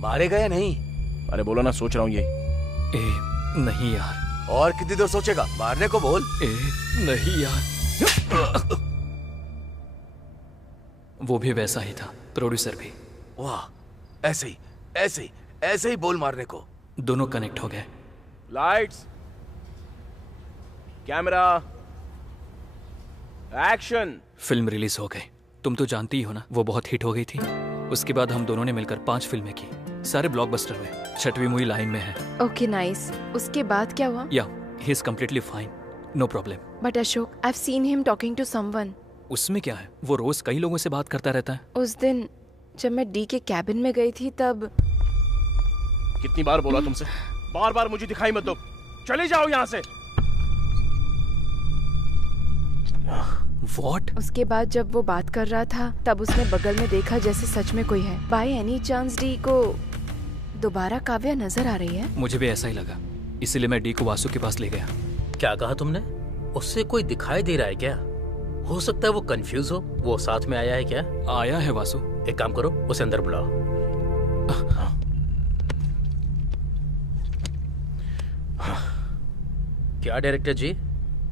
मारेगा या नहीं? अरे बोलो ना, सोच रहा हूँ ये। नहीं यार। और कितनी देर सोचेगा? मारने को बोल। नहीं यार। वो भी वैसा ही था, प्रोड्यूसर भी। वाह, ऐसे ही ऐसे ही ऐसे ही बोल मारने को। दोनों कनेक्ट हो गए। Lights, camera, action. Film release हो गई। तुम तो जानती ही हो ना, वो बहुत हिट हो गई थी। उसके बाद हम दोनों ने मिलकर 5 फिल्में की, सारे ब्लॉकबस्टर हुए। 6वीं मूवी लाइन में है। Okay nice. उसके बाद क्या हुआ? Yeah he is completely fine, no problem. But Ashok, I have seen him talking to someone. उसमें क्या है, वो रोज कई लोगों से बात करता रहता है। उस दिन जब मैं डी के कैबिन में गई थी तब। कितनी बार बोला तुमसे, बार बार मुझे दिखाई मत दो, चले जाओ यहाँ से। What? उसके बाद जब वो बात कर रहा था तब उसने बगल में देखा जैसे सच में कोई है। बाय एनी चांस डी को दोबारा काव्या नजर आ रही है? मुझे भी ऐसा ही लगा, इसीलिए मैं डी को वासु के पास ले गया। क्या कहा तुमने? उससे कोई दिखाई दे रहा है क्या? हो सकता है वो कंफ्यूज हो। वो साथ में आया है क्या? आया है वासु। एक काम करो, उसे अंदर बुलाओ। क्या डायरेक्टर जी,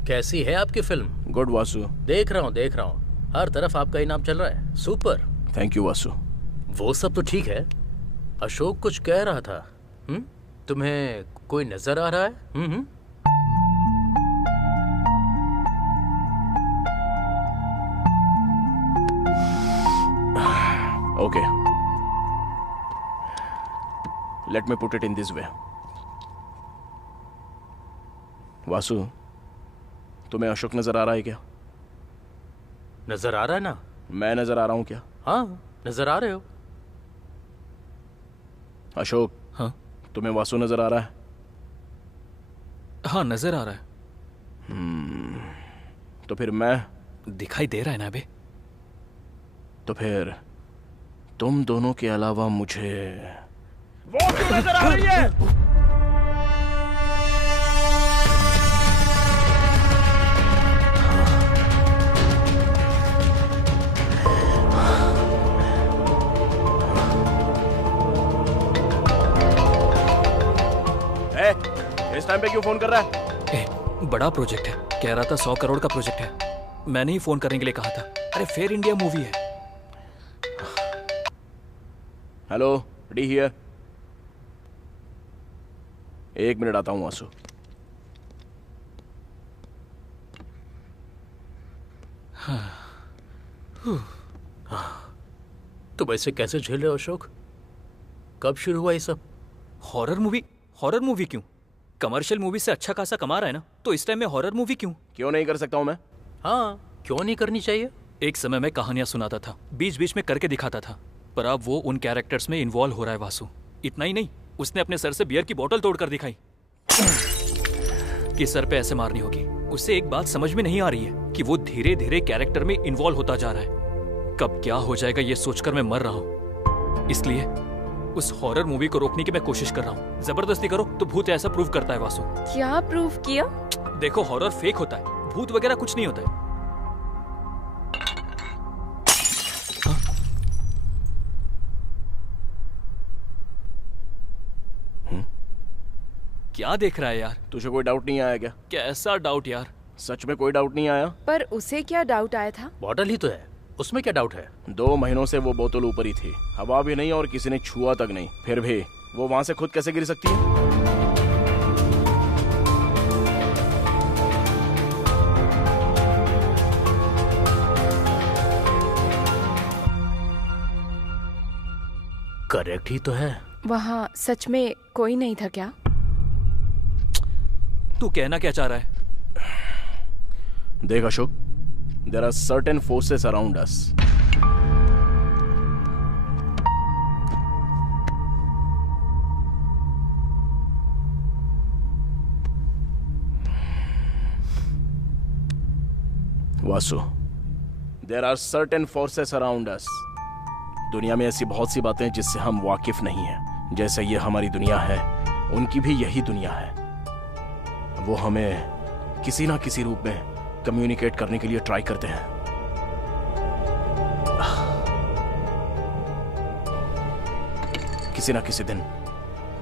कैसी है आपकी फिल्म? गुड वासु। देख रहा हूँ हर तरफ आपका ही नाम चल रहा है। सुपर। Thank you Vasu. वो सब तो ठीक है, अशोक कुछ कह रहा था। तुम्हें कोई नजर आ रहा है? Okay. Let me put it in this way. Vasu, तुम्हें अशोक नजर आ रहा है क्या? नजर आ रहा है ना। मैं नजर आ रहा हूँ क्या? हाँ, नजर आ रहे हो। अशोक, हाँ? तुम्हें वासु नजर आ रहा है? हाँ, नजर आ रहा है। तो फिर मैं दिखाई दे रहा है ना अबे? तो फिर तुम दोनों के अलावा मुझे वो क्यों नजर आ रही है? इस टाइम पे क्यों फोन कर रहा है? बड़ा प्रोजेक्ट है, कह रहा था 100 करोड़ का प्रोजेक्ट है। मैंने ही फोन करने के लिए कहा था। अरे फेयर इंडिया मूवी है। Hello, D here. 1 मिनट आता हूं वासु। तुम ऐसे कैसे झेल रहे हो अशोक? कब शुरू हुआ ये सब? हॉरर मूवी क्यों? कमर्शियल मूवी से अच्छा खासा कमा रहा है ना, तो इस टाइम में हॉरर मूवी क्यों नहीं कर सकता हूं मैं? हाँ, क्यों नहीं करनी चाहिए? एक समय में कहानियां सुनाता था, बीच बीच में करके दिखाता था, पर अब वो उन कैरेक्टर्स में इन्वॉल्व हो रहा है वासु। इतना ही नहीं, उसने अपने सर से बियर की बोतल तोड़कर दिखाई कि सर पे ऐसे मारनी होगी। उससे एक बात समझ में नहीं आ रही है कि वो धीरे धीरे कैरेक्टर में इन्वॉल्व होता जा रहा है। कब क्या हो जाएगा ये सोचकर मैं मर रहा हूँ। इसलिए उस हॉरर मूवी को रोकने की मैं कोशिश कर रहा हूँ। जबरदस्ती करो तो भूत ऐसा प्रूव करता है वासु। क्या प्रूव किया? देखो, हॉरर फेक होता है, भूत वगैरह कुछ नहीं होता है। क्या देख रहा है यार? तुझे कोई डाउट नहीं आया क्या? कैसा डाउट यार? सच में कोई डाउट नहीं आया? पर उसे क्या डाउट आया था? बॉटल ही तो है, उसमें क्या डाउट है? 2 महीनों से वो बोतल ऊपर ही थी, हवा भी नहीं और किसी ने छुआ तक नहीं। फिर भी वो वहां से खुद कैसे गिर सकती है? करेक्ट ही तो है। वहाँ सच में कोई नहीं था क्या? तू कहना क्या चाह रहा है? देख Ashok, there are certain forces around us. Vasu, there are certain forces around us. दुनिया में ऐसी बहुत सी बातें जिससे हम वाकिफ नहीं हैं। जैसे ये हमारी दुनिया है, उनकी भी यही दुनिया है। वो हमें किसी ना किसी रूप में कम्युनिकेट करने के लिए ट्राई करते हैं। किसी ना किसी दिन,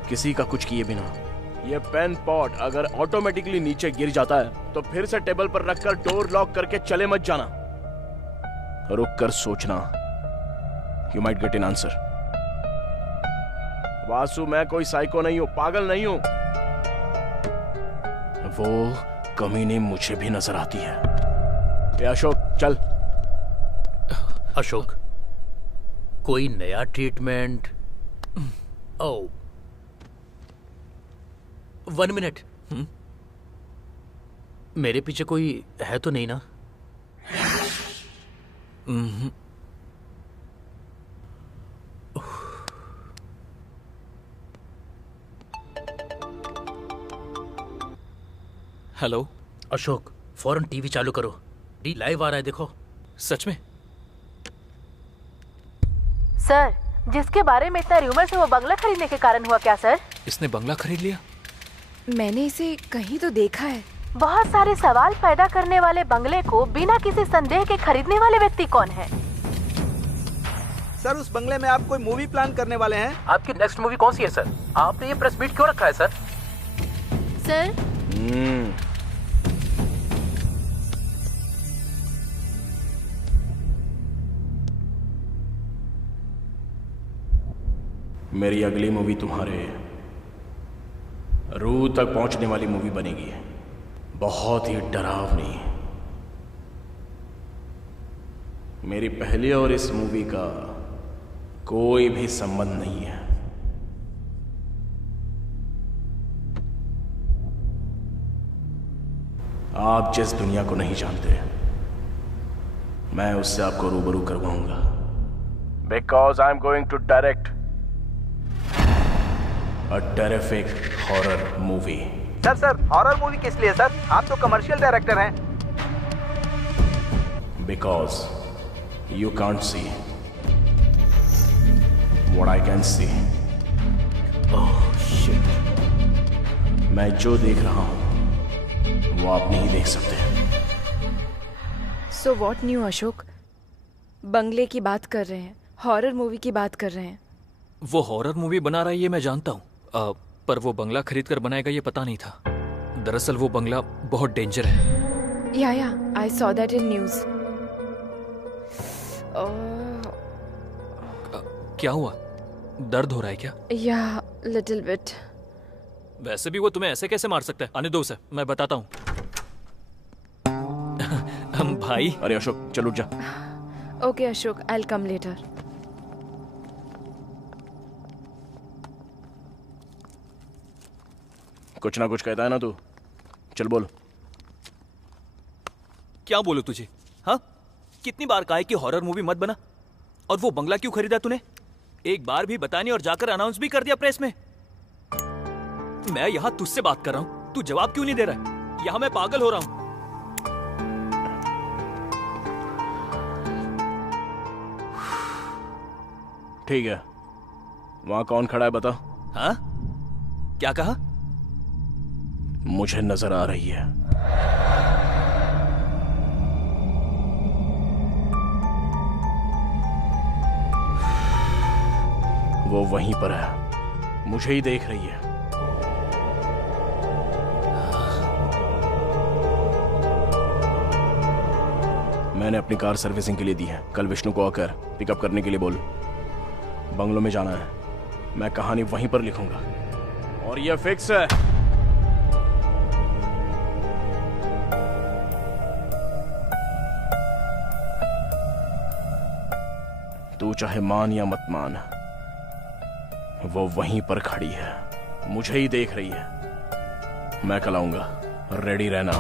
किसी का कुछ किए बिना ये पेन पॉट अगर ऑटोमेटिकली नीचे गिर जाता है तो फिर से टेबल पर रखकर डोर लॉक करके चले मत जाना। रुक कर सोचना, you might get an answer. Vasu, मैं कोई साइको नहीं हूं, पागल नहीं हूं। वो कमीने मुझे भी नजर आती है। ये अशोक, चल। अशोक, कोई नया ट्रीटमेंट? ओह, 1 मिनट। मेरे पीछे कोई है तो नहीं ना? हेलो अशोक, फौरन टीवी चालू करो, डी लाइव आ रहा है, देखो। सच में? सर, जिसके बारे में इतना र्यूमर्स है वो बंगला खरीदने के कारण हुआ क्या सर? इसने बंगला खरीद लिया? मैंने इसे कहीं तो देखा है। बहुत सारे सवाल पैदा करने वाले बंगले को बिना किसी संदेह के खरीदने वाले व्यक्ति कौन है? सर, उस बंगले में आप कोई मूवी प्लान करने वाले हैं? आपकी नेक्स्ट मूवी कौन सी है सर? आपने ये प्रेस मीट क्यों रखा है सर? सर, मेरी अगली मूवी तुम्हारे रूह तक पहुंचने वाली मूवी बनेगी। बहुत ही डरावनी। मेरी पहली और इस मूवी का कोई भी संबंध नहीं है। आप जिस दुनिया को नहीं जानते, मैं उससे आपको रूबरू करवाऊंगा। Because I am going to direct A terrific horror movie. Sir, horror movie किस लिए सर? आप तो कमर्शियल डायरेक्टर हैं। Because you can't see what I can see. Oh shit. मैं जो देख रहा हूं वो आप नहीं देख सकते। So what new Ashok? बंगले की बात कर रहे हैं, हॉरर मूवी की बात कर रहे हैं। वो हॉरर मूवी बना रहा है ये मैं जानता हूँ, पर वो बंगला खरीद कर बनाएगा ये पता नहीं था। दरअसल वो बंगला बहुत डेंजर है। या I saw that in news. क्या हुआ? दर्द हो रहा है क्या? या लिटिल बिट। वैसे भी वो तुम्हें ऐसे कैसे मार सकता है? आने दो उसे, मैं बताता हूँ। भाई। अरे अशोक, चल उठ जा। Okay Ashok, I will come later. कुछ ना कुछ कहता है ना तू, चल बोल। क्या बोलूं तुझे? हाँ, कितनी बार कहा है कि हॉरर मूवी मत बना, और वो बंगला क्यों खरीदा तूने? एक बार भी बतानी और जाकर अनाउंस भी कर दिया प्रेस में। मैं यहाँ तुझसे बात कर रहा हूँ, तू जवाब क्यों नहीं दे रहा है? यहाँ मैं पागल हो रहा हूँ। ठीक है, वहां कौन खड़ा है बता। हाँ, क्या कहा? मुझे नजर आ रही है। वो वहीं पर है, मुझे ही देख रही है। मैंने अपनी कार सर्विसिंग के लिए दी है। कल विष्णु को आकर पिकअप करने के लिए बोल। बंगलों में जाना है, मैं कहानी वहीं पर लिखूंगा और यह फिक्स है। तू चाहे मान या मत मान, वो वहीं पर खड़ी है, मुझे ही देख रही है। मैं कल आऊंगा, रेडी रहना।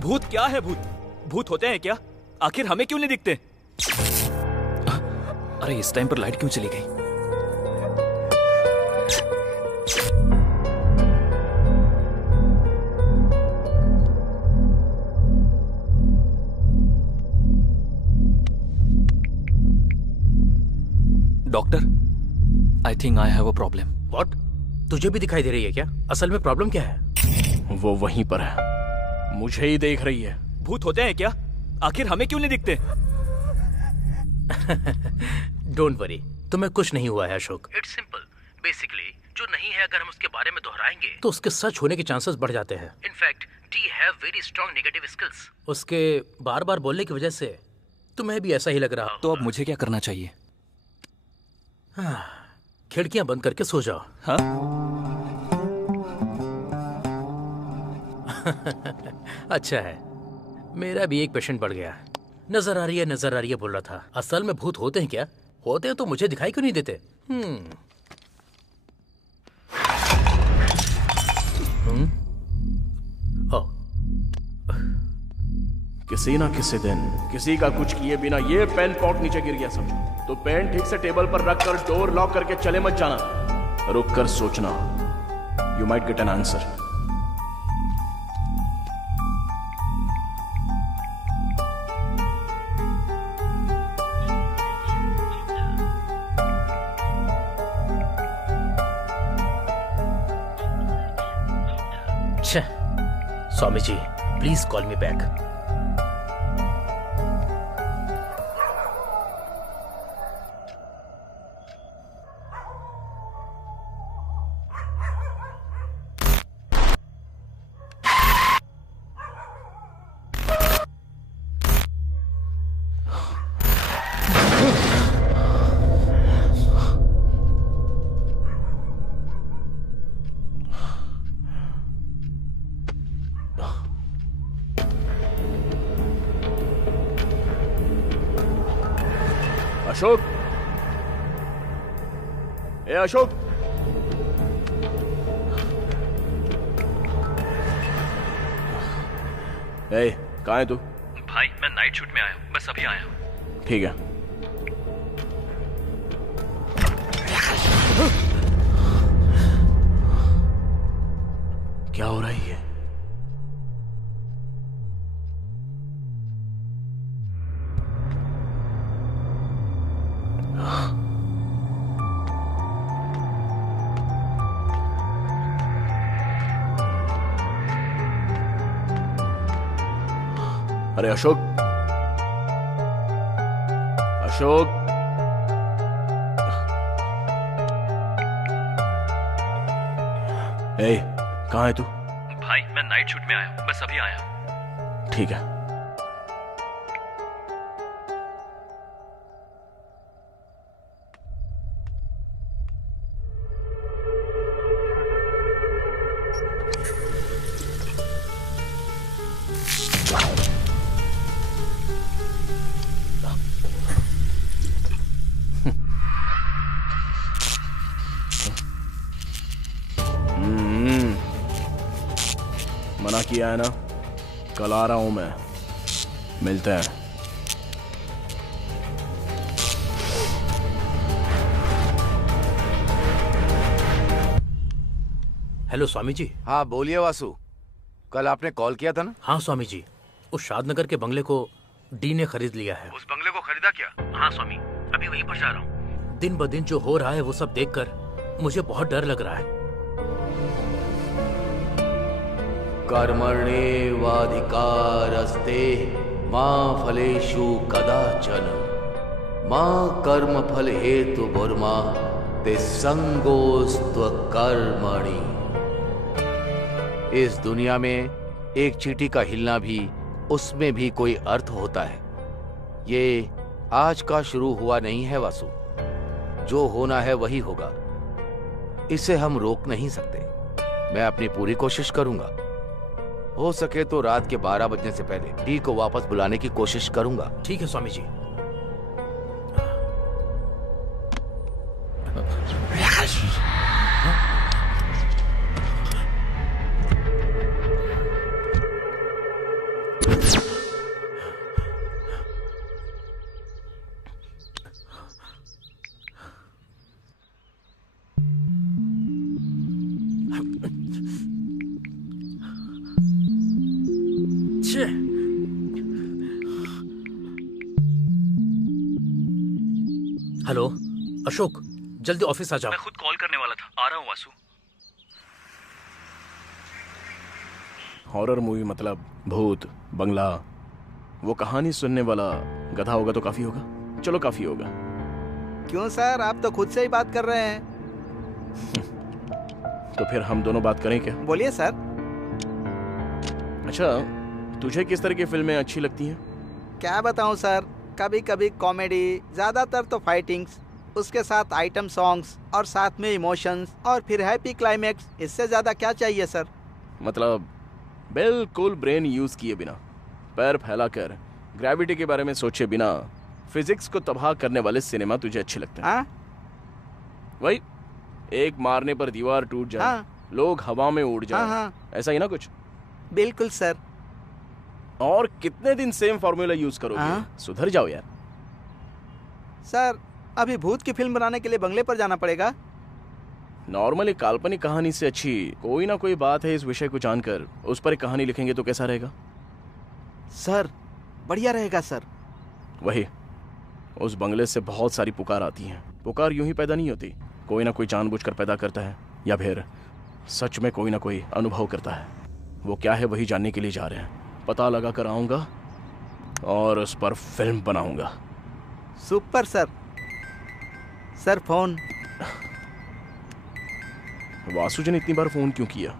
भूत क्या है? भूत होते हैं क्या? आखिर हमें क्यों नहीं दिखते? अरे इस टाइम पर लाइट क्यों चली गई? Doctor, I think I have a problem. What? तुझे भी दिखाई दे रही है क्या? असल में प्रॉब्लम क्या है? वो वहीं पर है, मुझे ही देख रही है। भूत होते हैं क्या? आखिर हमें क्यों नहीं दिखते? डोंट वरी, तुम्हें कुछ नहीं हुआ है अशोक। It's simple. बेसिकली जो नहीं है, अगर हम उसके बारे में दोहराएंगे तो उसके सच होने के चांसेस बढ़ जाते हैं। In fact D have very strong negative skills. उसके बार बार बोलने की वजह से तुम्हें भी ऐसा ही लग रहा हो। तो अब मुझे क्या करना चाहिए? खिड़कियां बंद करके सो जाओ। हाँ? अच्छा है, मेरा भी एक पेशेंट बढ़ गया। नजर आ रही है बोल रहा था। असल में भूत होते हैं क्या? होते हैं तो मुझे दिखाई क्यों नहीं देते? किसी ना किसी दिन किसी का कुछ किए बिना ये पेन पॉट नीचे गिर गया समझो, तो पेन ठीक से टेबल पर रखकर डोर लॉक करके चले मत जाना। रुक कर सोचना, you might get an answer. Swami ji, please call me back. Ashok, ए अशोक, ए कहाँ है तू? भाई मैं नाइट शूट में आया हूँ, बस अभी आया हूँ। ठीक है। क्या हो रहा है ये? अरे अशोक, अशोक, ए कहाँ है तू? भाई मैं नाइट शूट में आया हूँ, बस अभी आया हूँ। ठीक है। मना किया है ना, कल आ रहा हूं मैं, मिलते हैं। हेलो स्वामी जी। हाँ बोलिए वासु, कल आपने कॉल किया था ना? हाँ स्वामी जी, उस शादनगर के बंगले को डी ने खरीद लिया है। उस बंगले को खरीदा क्या? हाँ स्वामी, अभी वहीं पर जा रहा हूँ। दिन ब दिन जो हो रहा है वो सब देखकर मुझे बहुत डर लग रहा है। कर्मण्येवाधिकारस्ते मां फलेषु कदाचन मां कर्म फल हेतु भुर्मा ते संगोस्त्व कर्मणि। इस दुनिया में एक चींटी का हिलना भी, उसमें भी कोई अर्थ होता है। ये आज का शुरू हुआ नहीं है वासु, जो होना है वही होगा, इसे हम रोक नहीं सकते। मैं अपनी पूरी कोशिश करूंगा, हो सके तो रात के 12 बजने से पहले डी को वापस बुलाने की कोशिश करूंगा। ठीक है स्वामी जी। हेलो अशोक, जल्दी ऑफिस आ जाओ। मैं खुद कॉल करने वाला था, आ रहा हूँ वासु। हॉरर मूवी मतलब भूत, बंगला, वो कहानी सुनने वाला गधा होगा तो काफी होगा। चलो काफी होगा। क्यों सर, आप तो खुद से ही बात कर रहे हैं। तो फिर हम दोनों बात करें क्या? बोलिए सर। अच्छा, तुझे किस तरह की फिल्में अच्छी लगती हैं? क्या बताऊं सर, कभी कभी कॉमेडी, ज्यादातर तो फाइटिंग्स, उसके साथ आइटम सॉन्ग्स और साथ में इमोशंस और फिर हैप्पी क्लाइमेक्स। इससे ज्यादा क्या चाहिए सर? मतलब बिल्कुल ब्रेन यूज किए बिना, पैर फैलाकर, ग्रेविटी के बारे में सोचे बिना फिजिक्स को तबाह करने वाले सिनेमा तुझे अच्छे लगते हैं? हाँ? वही एक मारने पर दीवार टूट जाए, हाँ? लोग हवा में उड़ जाए, हाँ। ऐसा ही ना कुछ? बिल्कुल सर। और कितने दिन सेम फार्मूला यूज करोगे? हाँ? सुधर जाओ यार। सर, अभी भूत की फिल्म बनाने के लिए बंगले पर जाना पड़ेगा। नॉर्मली काल्पनिक कहानी से अच्छी कोई ना कोई बात है इस विषय को जानकर उस पर एक कहानी लिखेंगे तो कैसा रहेगा? सर, बढ़िया रहेगा सर। वही, उस बंगले से बहुत सारी पुकार आती हैं। पुकार यूं ही पैदा नहीं होती, कोई ना कोई जानबूझकर पैदा करता है, या फिर सच में कोई ना कोई अनुभव करता है। वो क्या है वही जानने के लिए जा रहे हैं। पता लगा कर आऊंगा और उस पर फिल्म बनाऊंगा। Super sir. Sir phone. Vasu ji ने इतनी बार फोन क्यों किया?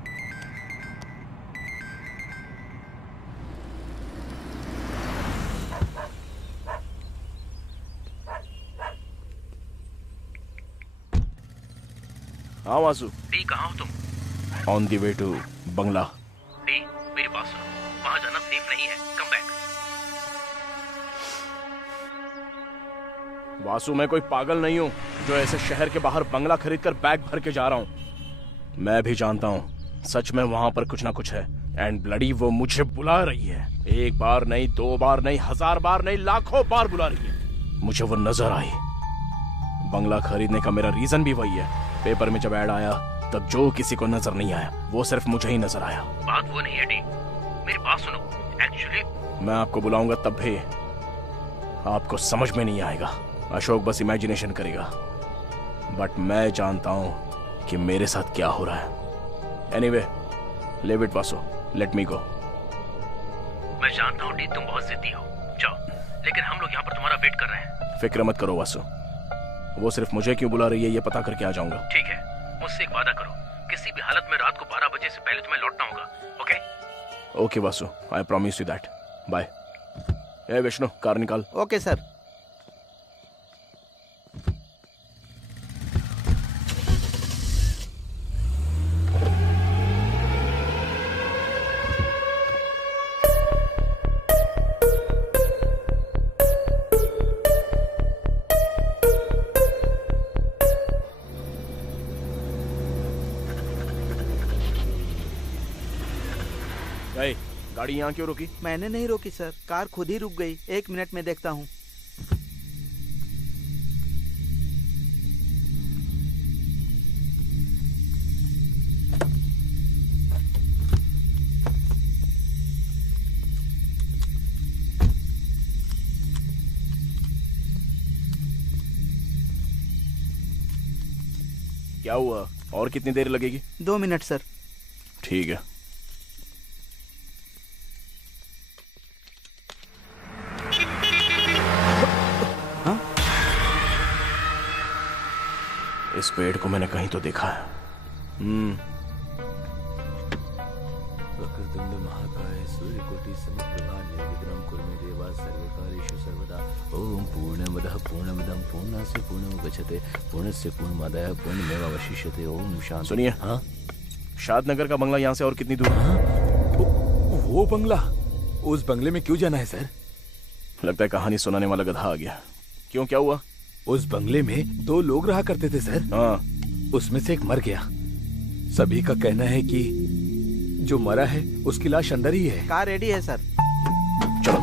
हाँ वासु। डी कहाँ हो तुम? On the way to bungalow. D मेरी बात सुनो, वहां जाना सेफ नहीं है, कम बैक। वासु, मैं कोई पागल नहीं हूं जो ऐसे शहर के बाहर बंगला खरीदकर बैग भर के जा रहा हूं। मैं भी जानता हूं सच में वहां पर कुछ ना कुछ है, एंड ब्लडी वो मुझे बुला रही है। एक बार नहीं, 2 बार नहीं, 1000 बार नहीं, लाखों बार बुला रही है। मुझे वो नजर आई। बंगला खरीदने का मेरा रीजन भी वही है। पेपर में जब ऐड आया तब जो किसी को नजर नहीं आया वो सिर्फ मुझे ही नजर आया। बात वो नहीं है डी, मेरी बात सुनो। एक्चुअली मैं आपको बुलाऊंगा तब भी आपको समझ में नहीं आएगा। अशोक बस इमेजिनेशन करेगा, बट मैं जानता हूं कि मेरे साथ क्या हो रहा है। Anyway, live it Vasu, let me go. मैं जानता हूँ डी, तुम बहुत जिद्दी हो, जाओ, लेकिन हम लोग यहाँ पर तुम्हारा वेट कर रहे हैं। फिक्र मत करो वासु, वो सिर्फ मुझे क्यों बुला रही है ये पता करके आ जाऊंगा। ठीक है, मुझसे एक वादा करो, किसी भी हालत में रात को 12 बजे से पहले तुम्हें लौटना होगा। Okay? Okay Vasu, I promise you that. Bye. ए विष्णु, कार निकाल। Okay sir. गाड़ी यहाँ क्यों रुकी? मैंने नहीं रोकी सर, कार खुद ही रुक गई। 1 मिनट में देखता हूँ। क्या हुआ? और कितनी देर लगेगी? 2 मिनट सर। ठीक है। इस पेड़ को मैंने कहीं तो देखा है। वक्रतुंड महाकाय सूर्यकोटि समप्रभा निर्विघ्नं कुरु मे देवा सर्वकार्येषु सर्वदा। ओम पूर्णमदः पूर्णमिदं पूर्णस्य पूर्णमुदच्यते पूर्णस्य पूर्णमादाय पूर्णमेवावशिष्यते। ओम शांति। सुनिए, हाँ, शादनगर का बंगला यहाँ से और कितनी दूर है? वो बंगला, उस बंगले में क्यों जाना है सर? लगता है कहानी सुनाने वाला गधा आ गया। क्यों, क्या हुआ? उस बंगले में 2 लोग रहा करते थे सर। हाँ, उसमें से एक मर गया। सभी का कहना है कि जो मरा है उसकी लाश अंदर ही है। कार रेडी है सर। चलो।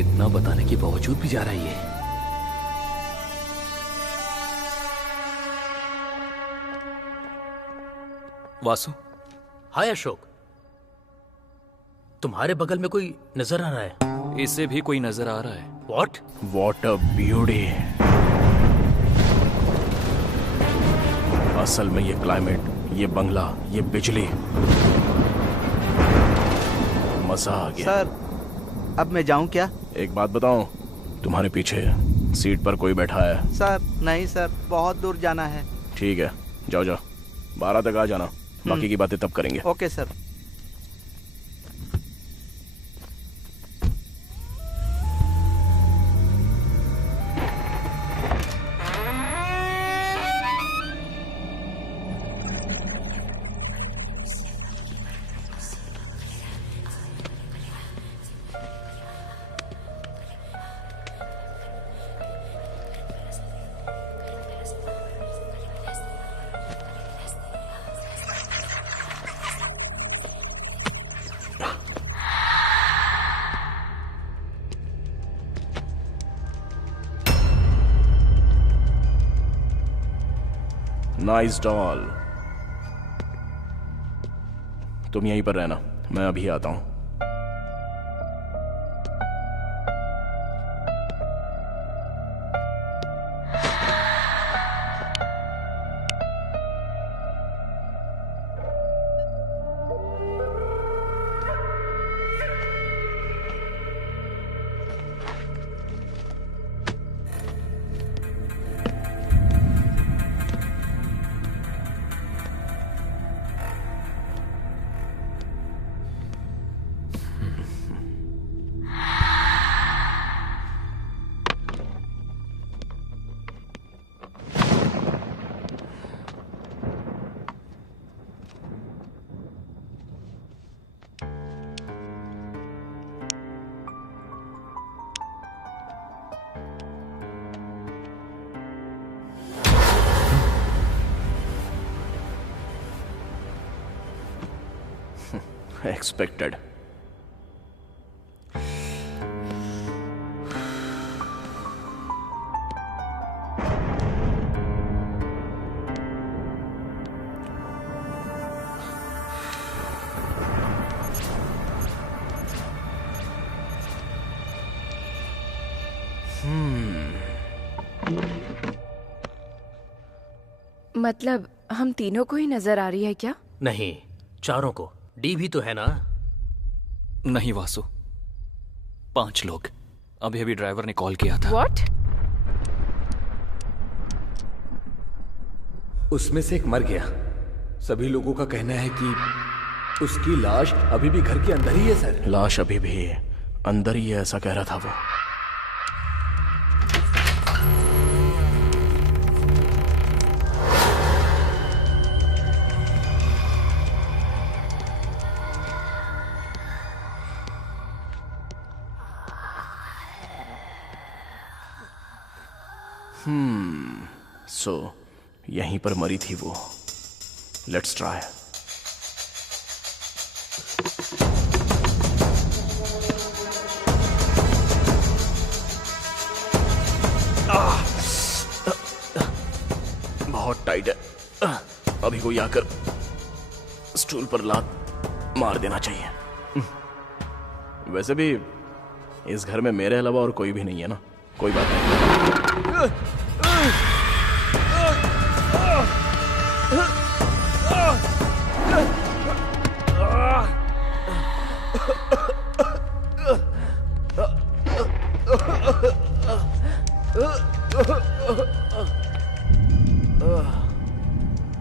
इतना बताने के बावजूद भी जा रहा है ये। वासु। हाय अशोक, तुम्हारे बगल में कोई नजर आ रहा है? इसे भी कोई नजर आ रहा है। What? What a beauty। असल में ये क्लाइमेट, ये बंगला, ये बिजली, मजा आ गया। सर, अब मैं जाऊं क्या? एक बात बताऊं, तुम्हारे पीछे सीट पर कोई बैठा है। सर नहीं सर, बहुत दूर जाना है। ठीक है, जाओ जाओ, 12 तक आ जाना, बाकी की बातें तब करेंगे। Okay sir. Nice doll. तुम यहीं पर रहना, मैं अभी आता हूं। Expected. मतलब हम तीनों को ही नजर आ रही है क्या? नहीं, चारों को। डी भी तो है ना? नहीं वासु, 5 लोग। अभी अभी ड्राइवर ने कॉल किया था। What? उसमें से एक मर गया। सभी लोगों का कहना है कि उसकी लाश अभी भी घर के अंदर ही है सर। लाश अभी भी अंदर ही है, ऐसा कह रहा था वो। सो यहीं पर मरी थी वो। Let's try. बहुत टाइट है। अभी कोई आकर स्टूल पर लात मार देना चाहिए। वैसे भी इस घर में मेरे अलावा और कोई भी नहीं है ना। कोई बात नहीं।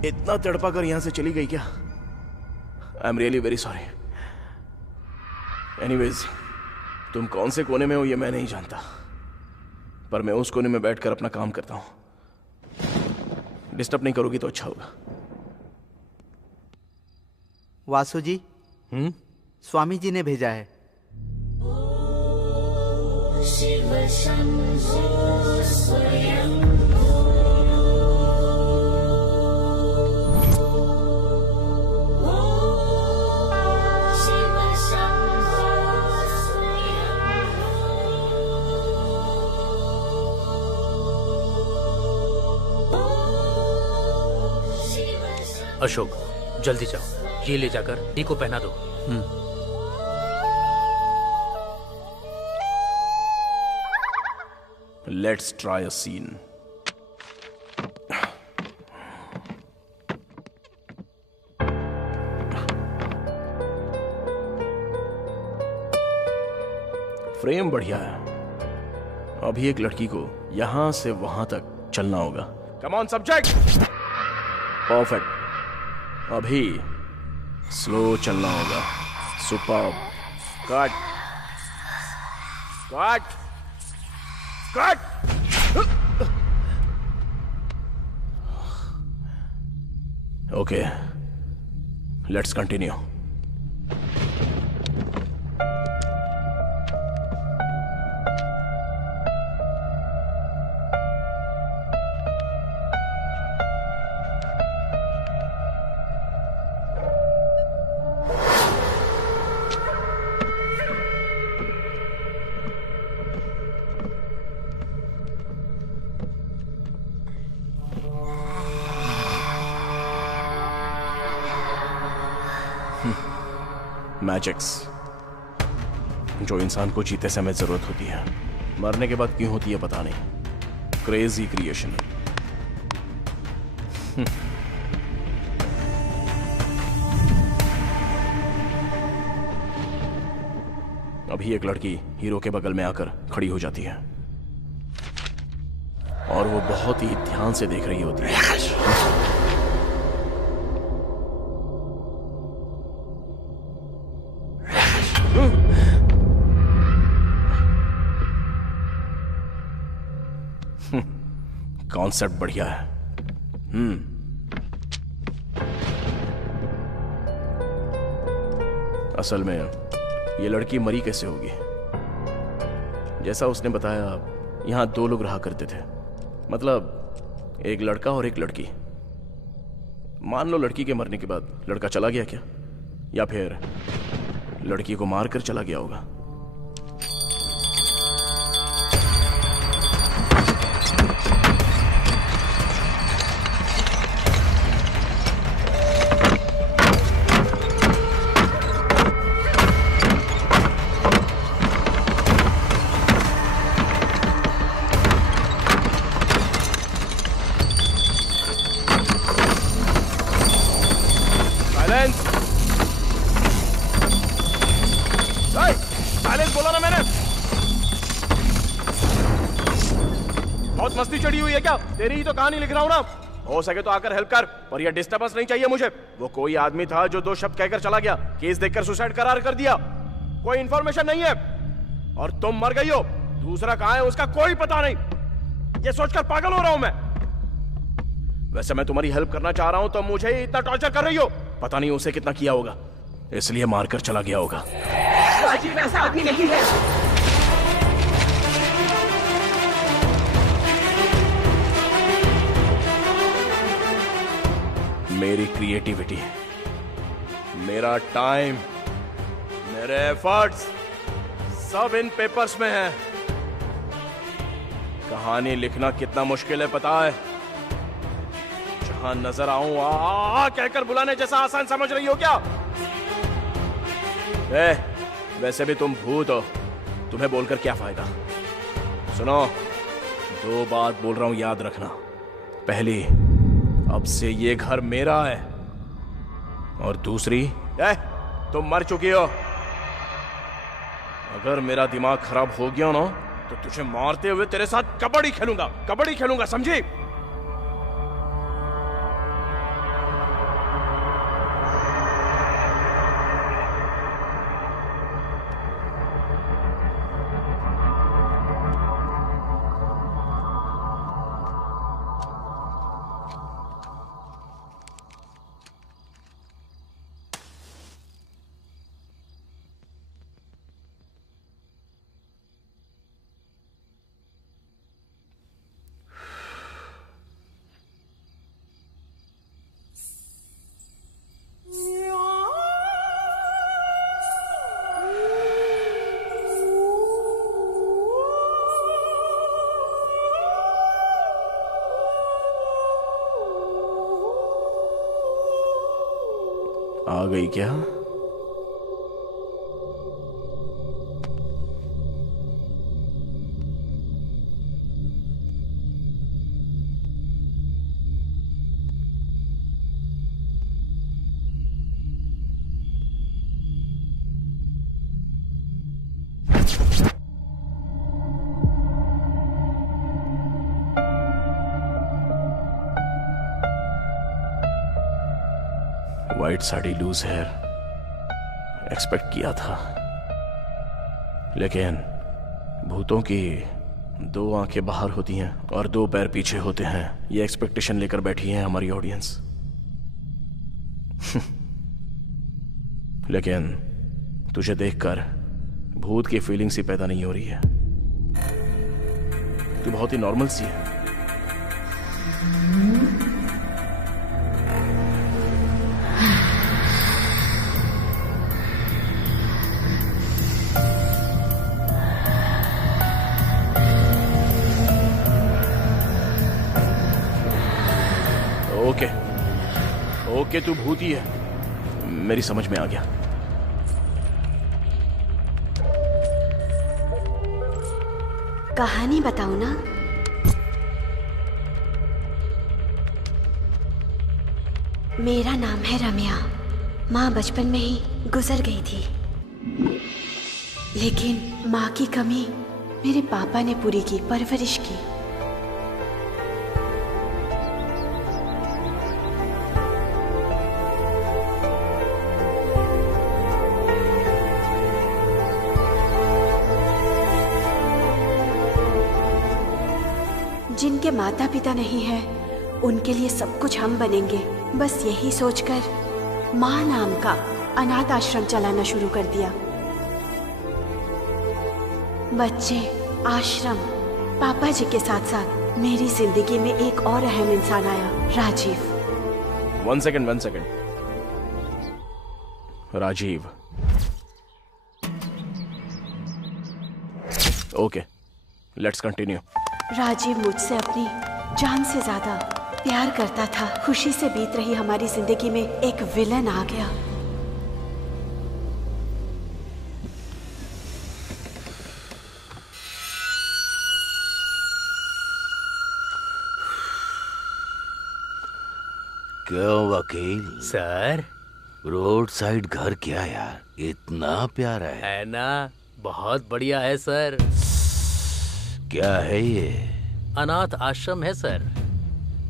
इतना तड़पा कर यहां से चली गई क्या? I am really very sorry. Anyways, तुम कौन से कोने में हो ये मैं नहीं जानता, पर मैं उस कोने में बैठकर अपना काम करता हूं। डिस्टर्ब नहीं करोगी तो अच्छा होगा। वासु जी, स्वामी जी ने भेजा है। शिव शंभो स्वयं अशोक, जल्दी जाओ, ये ले जाकर डी को पहना दो। Let's try a scene. Frame बढ़िया है। अभी एक लड़की को यहां से वहां तक चलना होगा। Come on subject. परफेक्ट। अभी स्लो चलना होगा। Super. Cut cut cut. Okay, let's continue. Magics जो इंसान को जीते समय जरूरत होती है, मरने के बाद क्यों होती है पता नहीं। Crazy creation. अभी एक लड़की हीरो के बगल में आकर खड़ी हो जाती है और वो बहुत ही ध्यान से देख रही होती है। कॉन्सेप्ट बढ़िया है। असल में ये लड़की मरी कैसे होगी? जैसा उसने बताया, यहां 2 लोग रहा करते थे, मतलब एक लड़का और एक लड़की। मान लो लड़की के मरने के बाद लड़का चला गया क्या, या फिर लड़की को मारकर चला गया होगा। मस्ती चढ़ी हुई है क्या? तेरी ही तो कहानी लिख रहा हूं ना। हो सके तो आकर हेल्प कर, पर यह डिस्टर्बेंस नहीं चाहिए मुझे। वो कोई आदमी था जो 2 शब्द कहकर चला गया, केस देखकर सुसाइड करार कर दिया, कोई इंफॉर्मेशन नहीं है, और तुम मर गई हो। दूसरा कहां है उसका कोई पता नहीं। ये सोचकर पागल हो रहा हूं मैं। वैसे मैं तुम्हारी हेल्प करना चाह रहा हूं तो मुझे ही इतना टॉर्चर कर रही हो। पता नहीं उसे कितना किया होगा, इसलिए मारकर चला गया होगा। राजीव ऐसा आदमी नहीं है। मेरी क्रिएटिविटी, मेरा टाइम, मेरे एफर्ट्स सब इन पेपर्स में है। कहानी लिखना कितना मुश्किल है पता है? जहां नजर आऊं आ कहकर बुलाने जैसा आसान समझ रही हो क्या? वैसे भी तुम भूत हो, तुम्हें बोलकर क्या फायदा? सुनो, 2 बात बोल रहा हूं, याद रखना। पहली, अब से ये घर मेरा है, और दूसरी, तुम मर चुकी हो। अगर मेरा दिमाग खराब हो गया ना तो तुझे मारते हुए तेरे साथ कबड्डी खेलूंगा, समझी? आ गई क्या? White sari, loose hair, expect किया था, लेकिन भूतों की 2 आंखें बाहर होती हैं और 2 पैर पीछे होते हैं, ये एक्सपेक्टेशन लेकर बैठी है हमारी ऑडियंस। लेकिन तुझे देखकर भूत की फीलिंग सी पैदा नहीं हो रही है। तू बहुत ही नॉर्मल सी है। ओके, तू भूती है, मेरी समझ में आ गया। कहानी बताओ ना। मेरा नाम है रम्या। माँ बचपन में ही गुजर गई थी, लेकिन माँ की कमी मेरे पापा ने पूरी की, परवरिश की। जिनके माता पिता नहीं है, उनके लिए सब कुछ हम बनेंगे, बस यही सोचकर माँ नाम का अनाथ आश्रम चलाना शुरू कर दिया। बच्चे, आश्रम, पापा जी के साथ साथ मेरी जिंदगी में एक और अहम इंसान आया, Rajiv. 1 second. Rajiv. Okay, let's continue. Rajiv मुझसे अपनी जान से ज्यादा प्यार करता था। खुशी से बीत रही हमारी जिंदगी में एक विलन आ गया। क्यों वकील? सर, रोड साइड घर क्या यार, इतना प्यारा है ना? बहुत बढ़िया है सर। क्या है ये? अनाथ आश्रम है सर।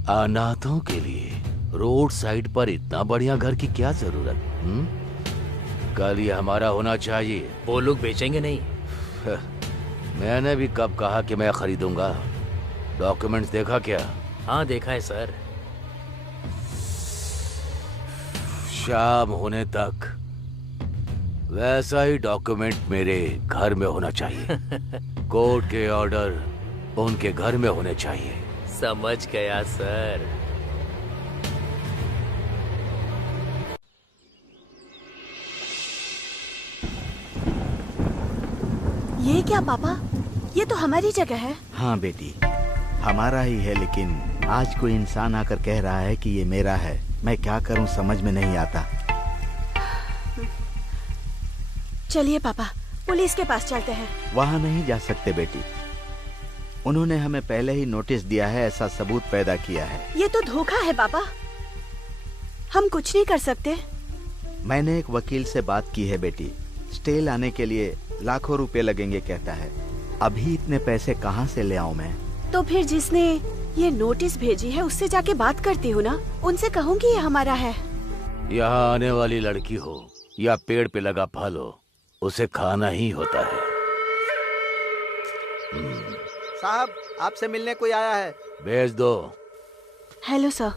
अनाथों के लिए रोड साइड पर इतना बढ़िया घर की क्या जरूरत? कल ये हमारा होना चाहिए। वो लोग बेचेंगे नहीं। मैंने भी कब कहा कि मैं खरीदूंगा। डॉक्यूमेंट्स देखा क्या? हाँ देखा है सर। शाम होने तक वैसा ही डॉक्यूमेंट मेरे घर में होना चाहिए। कोर्ट के ऑर्डर उनके घर में होने चाहिए। समझ गया सर। ये क्या पापा? ये तो हमारी जगह है। हाँ बेटी, हमारा ही है, लेकिन आज कोई इंसान आकर कह रहा है कि ये मेरा है। मैं क्या करूं समझ में नहीं आता। चलिए पापा, पुलिस के पास चलते हैं। वहाँ नहीं जा सकते बेटी, उन्होंने हमें पहले ही नोटिस दिया है, ऐसा सबूत पैदा किया है। ये तो धोखा है पापा, हम कुछ नहीं कर सकते। मैंने एक वकील से बात की है बेटी, स्टे लाने के लिए लाखों रुपए लगेंगे कहता है। अभी इतने पैसे कहाँ से ले आऊं मैं? तो फिर जिसने ये नोटिस भेजी है उससे जाके बात करती हूँ ना, उनसे कहूँगी ये हमारा है। यहाँ आने वाली लड़की हो या पेड़ पे लगा फल हो, उसे खाना ही होता है। साहब, आपसे मिलने कोई आया है। भेज दो। Hello sir.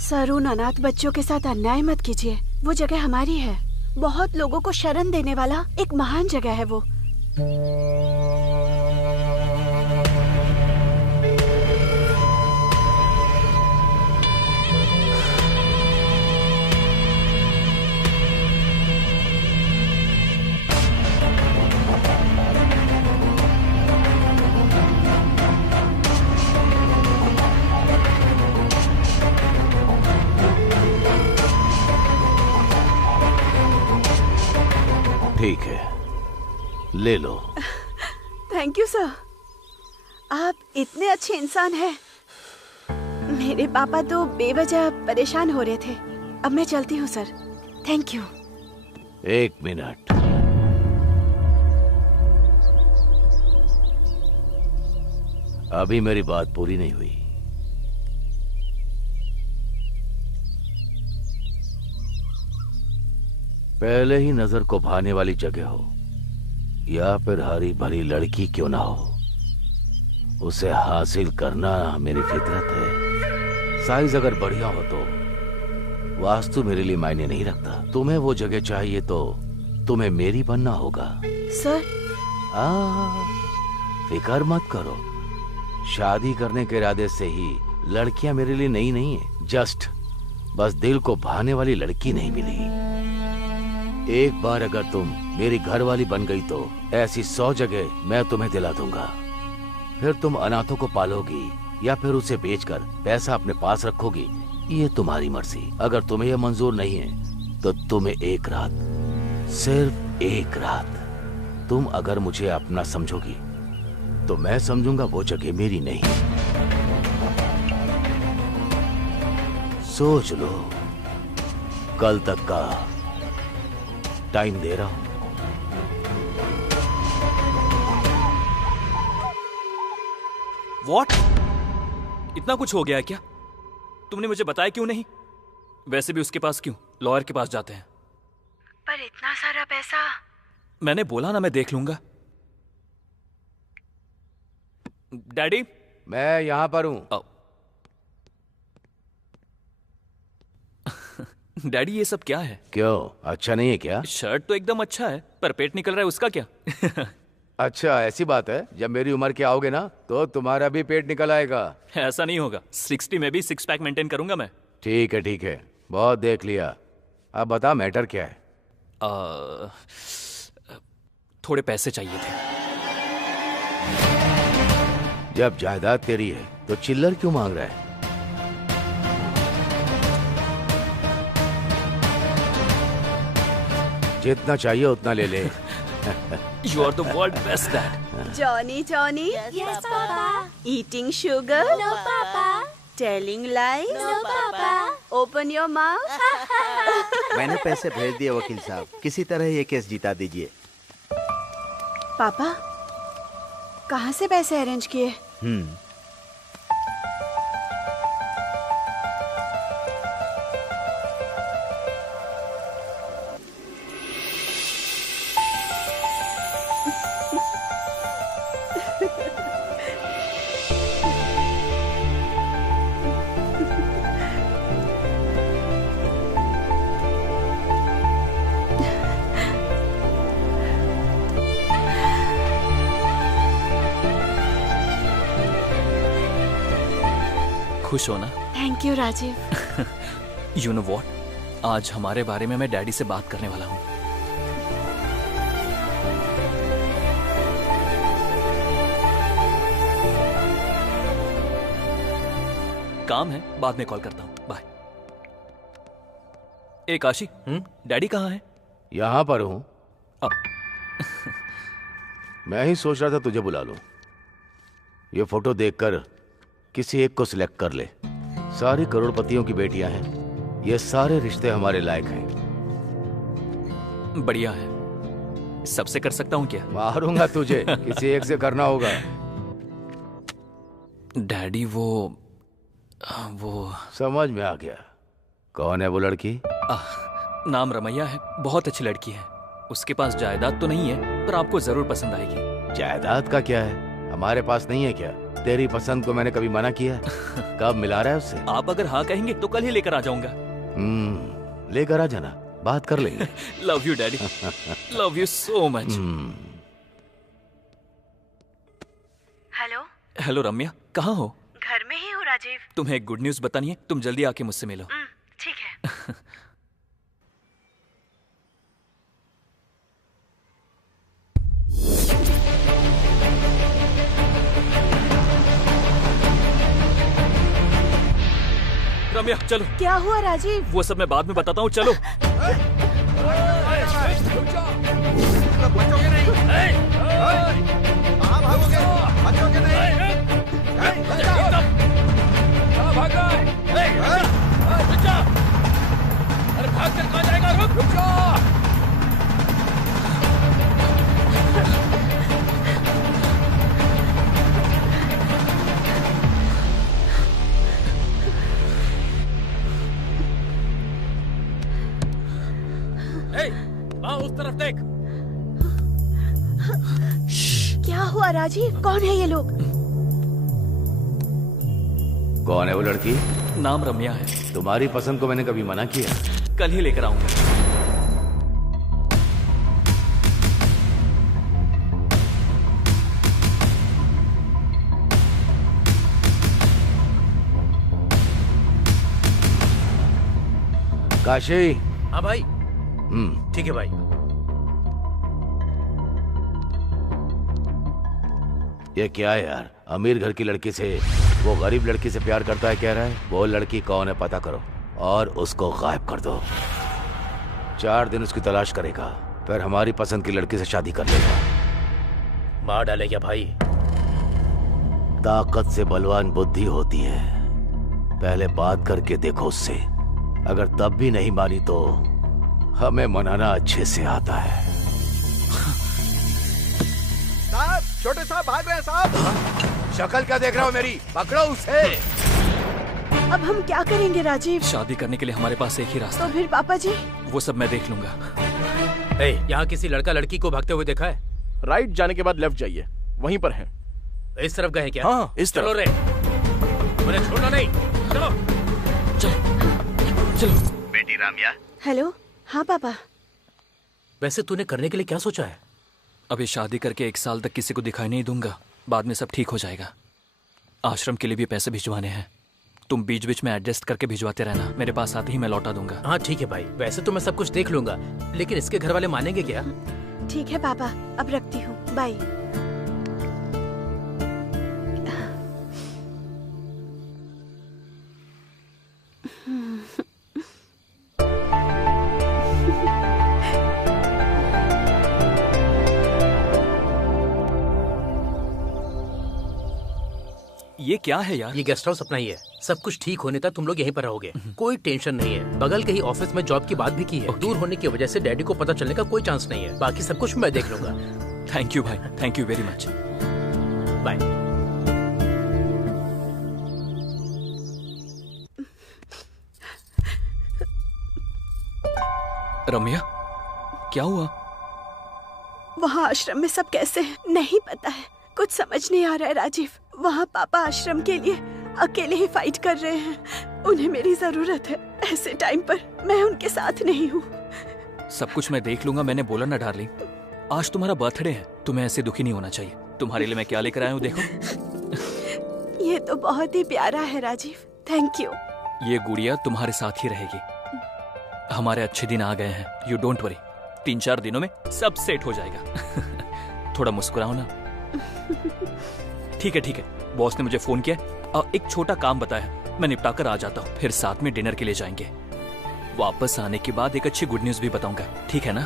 सर, उन अनाथ बच्चों के साथ अन्याय मत कीजिए। वो जगह हमारी है। बहुत लोगों को शरण देने वाला एक महान जगह है वो। ठीक है, ले लो। थैंक यू सर, आप इतने अच्छे इंसान हैं। मेरे पापा तो बेवजह परेशान हो रहे थे। अब मैं चलती हूँ सर, थैंक यू। 1 मिनट। अभी मेरी बात पूरी नहीं हुई। पहले ही नजर को भाने वाली जगह हो या फिर हरी भरी लड़की क्यों ना हो, उसे हासिल करना मेरी फितरत है। साइज अगर बढ़िया हो तो वास्तु मेरे लिए मायने नहीं रखता। तुम्हें वो जगह चाहिए तो तुम्हें मेरी बनना होगा। सर फिक्र मत करो, शादी करने के इरादे से ही लड़कियां मेरे लिए नई नहीं है। जस्ट बस दिल को भाने वाली लड़की नहीं मिली। एक बार अगर तुम मेरी घरवाली बन गई तो ऐसी 100 जगह मैं तुम्हें दिला दूंगा। फिर तुम अनाथों को पालोगी या फिर उसे बेचकर पैसा अपने पास रखोगी, ये तुम्हारी मर्जी। अगर तुम्हें यह मंजूर नहीं है तो तुम्हें एक रात, सिर्फ एक रात, तुम अगर मुझे अपना समझोगी तो मैं समझूंगा वो जगह मेरी नहीं। सोच लो, कल तक का टाइम दे रहा हूं। What? इतना कुछ हो गया है क्या? तुमने मुझे बताया क्यों नहीं? वैसे भी उसके पास क्यों? लॉयर के पास जाते हैं। पर इतना सारा पैसा। मैंने बोला ना मैं देख लूंगा। डैडी, मैं यहां पर हूं। डैडी ये सब क्या है? क्यों, अच्छा नहीं है क्या? शर्ट तो एकदम अच्छा है, पर पेट निकल रहा है, उसका क्या? अच्छा, ऐसी बात है। जब मेरी उम्र के आओगे ना तो तुम्हारा भी पेट निकल आएगा। ऐसा नहीं होगा, 60 में भी 6 पैक मेंटेन करूंगा मैं। ठीक है ठीक है, बहुत देख लिया। अब बता मैटर क्या है? थोड़े पैसे चाहिए थे। जब जायदाद तेरी है तो चिल्लर क्यों मांग रहा है? जितना चाहिए उतना ले ले। You are the world best dad. Johnny, Johnny. Yes, Papa. Eating sugar? No, Papa. Telling lies? No, Papa. Open your mouth. मैंने पैसे भेज दिए वकील साहब, किसी तरह ये केस जिता दीजिए। पापा, कहाँ से पैसे अरेंज किए? खुश हो ना? Thank you Rajiv. You know what? आज हमारे बारे में मैं डैडी से बात करने वाला हूँ। काम है, बाद में कॉल करता हूँ, बाय। ए काशी, डैडी कहाँ है? यहाँ पर हूँ। मैं ही सोच रहा था तुझे बुला लूं। ये फोटो देखकर किसी एक को सिलेक्ट कर ले। सारी करोड़पतियों की बेटियां हैं, ये सारे रिश्ते हमारे लायक हैं। बढ़िया है, सबसे कर सकता हूँ क्या? मारूंगा तुझे, किसी एक से करना होगा। डैडी वो समझ में आ गया। कौन है वो लड़की? नाम रमैया है, बहुत अच्छी लड़की है। उसके पास जायदाद तो नहीं है, पर आपको जरूर पसंद आएगी। जायदाद का क्या है, हमारे पास नहीं है क्या? तेरी पसंद को मैंने कभी मना किया? कब मिला रहा है उससे? आप अगर हाँ कहेंगे तो कल ही लेकर आ जाऊंगा। लेकर आ जाना, बात कर लेंगे। Love you daddy, love you so much. Hello. Hello Ramya, कहाँ हो? घर में ही हूँ राजीव। तुम्हें एक गुड न्यूज बतानी है, तुम जल्दी आके मुझसे मिलो। ठीक है। रम्या चलो। क्या हुआ राजीव? वो सब मैं बाद में बताता हूँ, चलो। लोग बचोगे नहीं। कहाँ भागोगे? बचोगे नहीं। कहाँ भाग रहा है? रुक जा। अरे भाग कर कहाँ जाएगा? रुक जा। वहाँ उस तरफ देख। क्या हुआ राजीव? कौन है ये लोग? कौन है वो लड़की? नाम रम्या है। तुम्हारी पसंद को मैंने कभी मना किया? कल ही लेकर आऊंगा। काशी। हाँ भाई। ठीक है भाई। ये क्या है यार? अमीर घर की लड़की से वो गरीब लड़की से प्यार करता है कह रहा है। वो लड़की कौन है पता करो और उसको गायब कर दो। 4 दिन उसकी तलाश करेगा, फिर हमारी पसंद की लड़की से शादी कर लेगा। मार डालेगा भाई। ताकत से बलवान बुद्धि होती है। पहले बात करके देखो उससे, अगर तब भी नहीं मानी तो हमें मनाना अच्छे से आता है। साहब, छोटे साहब भाग रहे हैं साहब। शक्ल क्या देख रहा हो मेरी? पकड़ो उसे। अब हम क्या करेंगे राजीव? शादी करने के लिए हमारे पास एक ही रास्ता। तो फिर पापा जी? वो सब मैं देख लूंगा। यहाँ किसी लड़का लड़की को भागते हुए देखा है? राइट जाने के बाद लेफ्ट जाइए, वहीं पर है। इस तरफ गए क्या? हाँ, इस तरफ। चलो रे, मुझे छोड़ना नहीं। चलो चलो। बेटी रामिया। हेलो। हाँ पापा। वैसे तूने करने के लिए क्या सोचा है? अभी शादी करके 1 साल तक किसी को दिखाई नहीं दूंगा, बाद में सब ठीक हो जाएगा। आश्रम के लिए भी पैसे भिजवाने हैं, तुम बीच बीच में एडजस्ट करके भिजवाते रहना, मेरे पास आते ही मैं लौटा दूंगा। हाँ ठीक है भाई, वैसे तो मैं सब कुछ देख लूंगा, लेकिन इसके घर वाले मानेंगे क्या? ठीक है पापा, अब रखती हूँ, बाय। ये क्या है यार? ये गेस्ट हाउस अपना ही है। सब कुछ ठीक होने तक तुम लोग यहीं पर रहोगे, कोई टेंशन नहीं है। बगल के ही ऑफिस में जॉब की बात भी की है। दूर होने की वजह से डैडी को पता चलने का कोई चांस नहीं है। बाकी सब कुछ मैं देख लूंगा। थैंक यू भाई, thank you very much. Bye. Ramya, क्या हुआ? वहाँ आश्रम में सब कैसे हैं? नहीं पता है, कुछ समझ नहीं आ रहा है राजीव। वहाँ पापा आश्रम के लिए अकेले ही फाइट कर रहे हैं। उन्हें मेरी जरूरत है। ऐसे टाइम पर मैं उनके साथ नहीं हूँ। सब कुछ मैं देख लूंगा। मैंने बोला ना डार्लिंग, आज तुम्हारा बर्थडे है, तुम्हें ऐसे दुखी नहीं होना चाहिए। तुम्हारे लिए मैं क्या लेकर आया हूँ देखो। ये तो बहुत ही प्यारा है राजीव, थैंक यू। ये गुड़िया तुम्हारे साथ ही रहेगी। हमारे अच्छे दिन आ गए हैं, यू डोंट वरी। 3-4 दिनों में सब सेट हो जाएगा। थोड़ा मुस्कुराओ ना। ठीक है ठीक है, बॉस ने मुझे फोन किया, एक छोटा काम बताया, मैं निपटा कर आ जाता हूँ, फिर साथ में डिनर के लिए जाएंगे। वापस आने के बाद एक अच्छी गुड न्यूज भी बताऊंगा, ठीक है ना?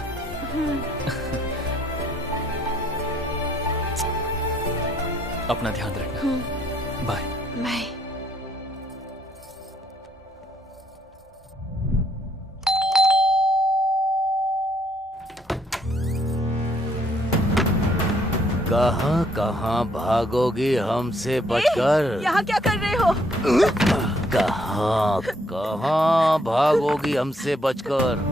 अपना ध्यान रखना। Bye bye. कहाँ कहाँ भागोगी हमसे बचकर? यहाँ क्या कर रहे हो? कहाँ कहाँ भागोगी हमसे बचकर?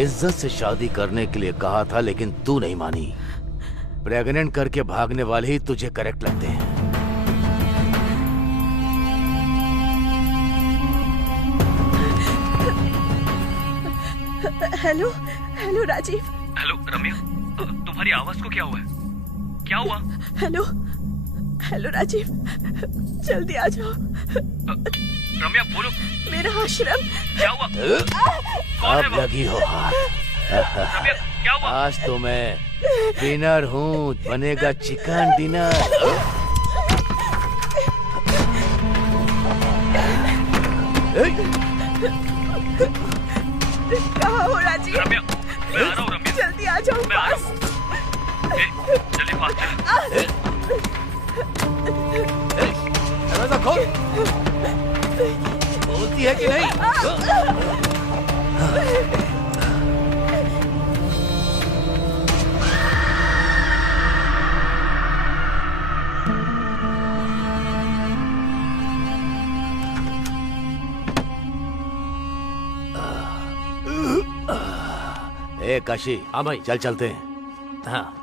इज्जत से शादी करने के लिए कहा था, लेकिन तू नहीं मानी। प्रेग्नेंट करके भागने वाले ही तुझे करेक्ट लगते हैं। Hello hello Rajiv. Hello Ramya, तुम्हारी आवाज को क्या हुआ है? क्या हुआ? हेलो हेलो राजीव, जल्दी आ जाओ। रम्या बोलो। मेरा आश्रम। क्या हुआ? अब लगी हो हाथ। रम्या क्या हुआ? आज तो मैं डिनर हूँ, बनेगा चिकन डिनर। कहाँ हो राजीव? रम्या मैं आ रहा हूँ। रम्या जल्दी आ जाओ पास। जल्दी पास चल। दरवाजा खोल। बोलती है कि नहीं? ए काशी। हाँ भाई। चल चलते हैं। हाँ।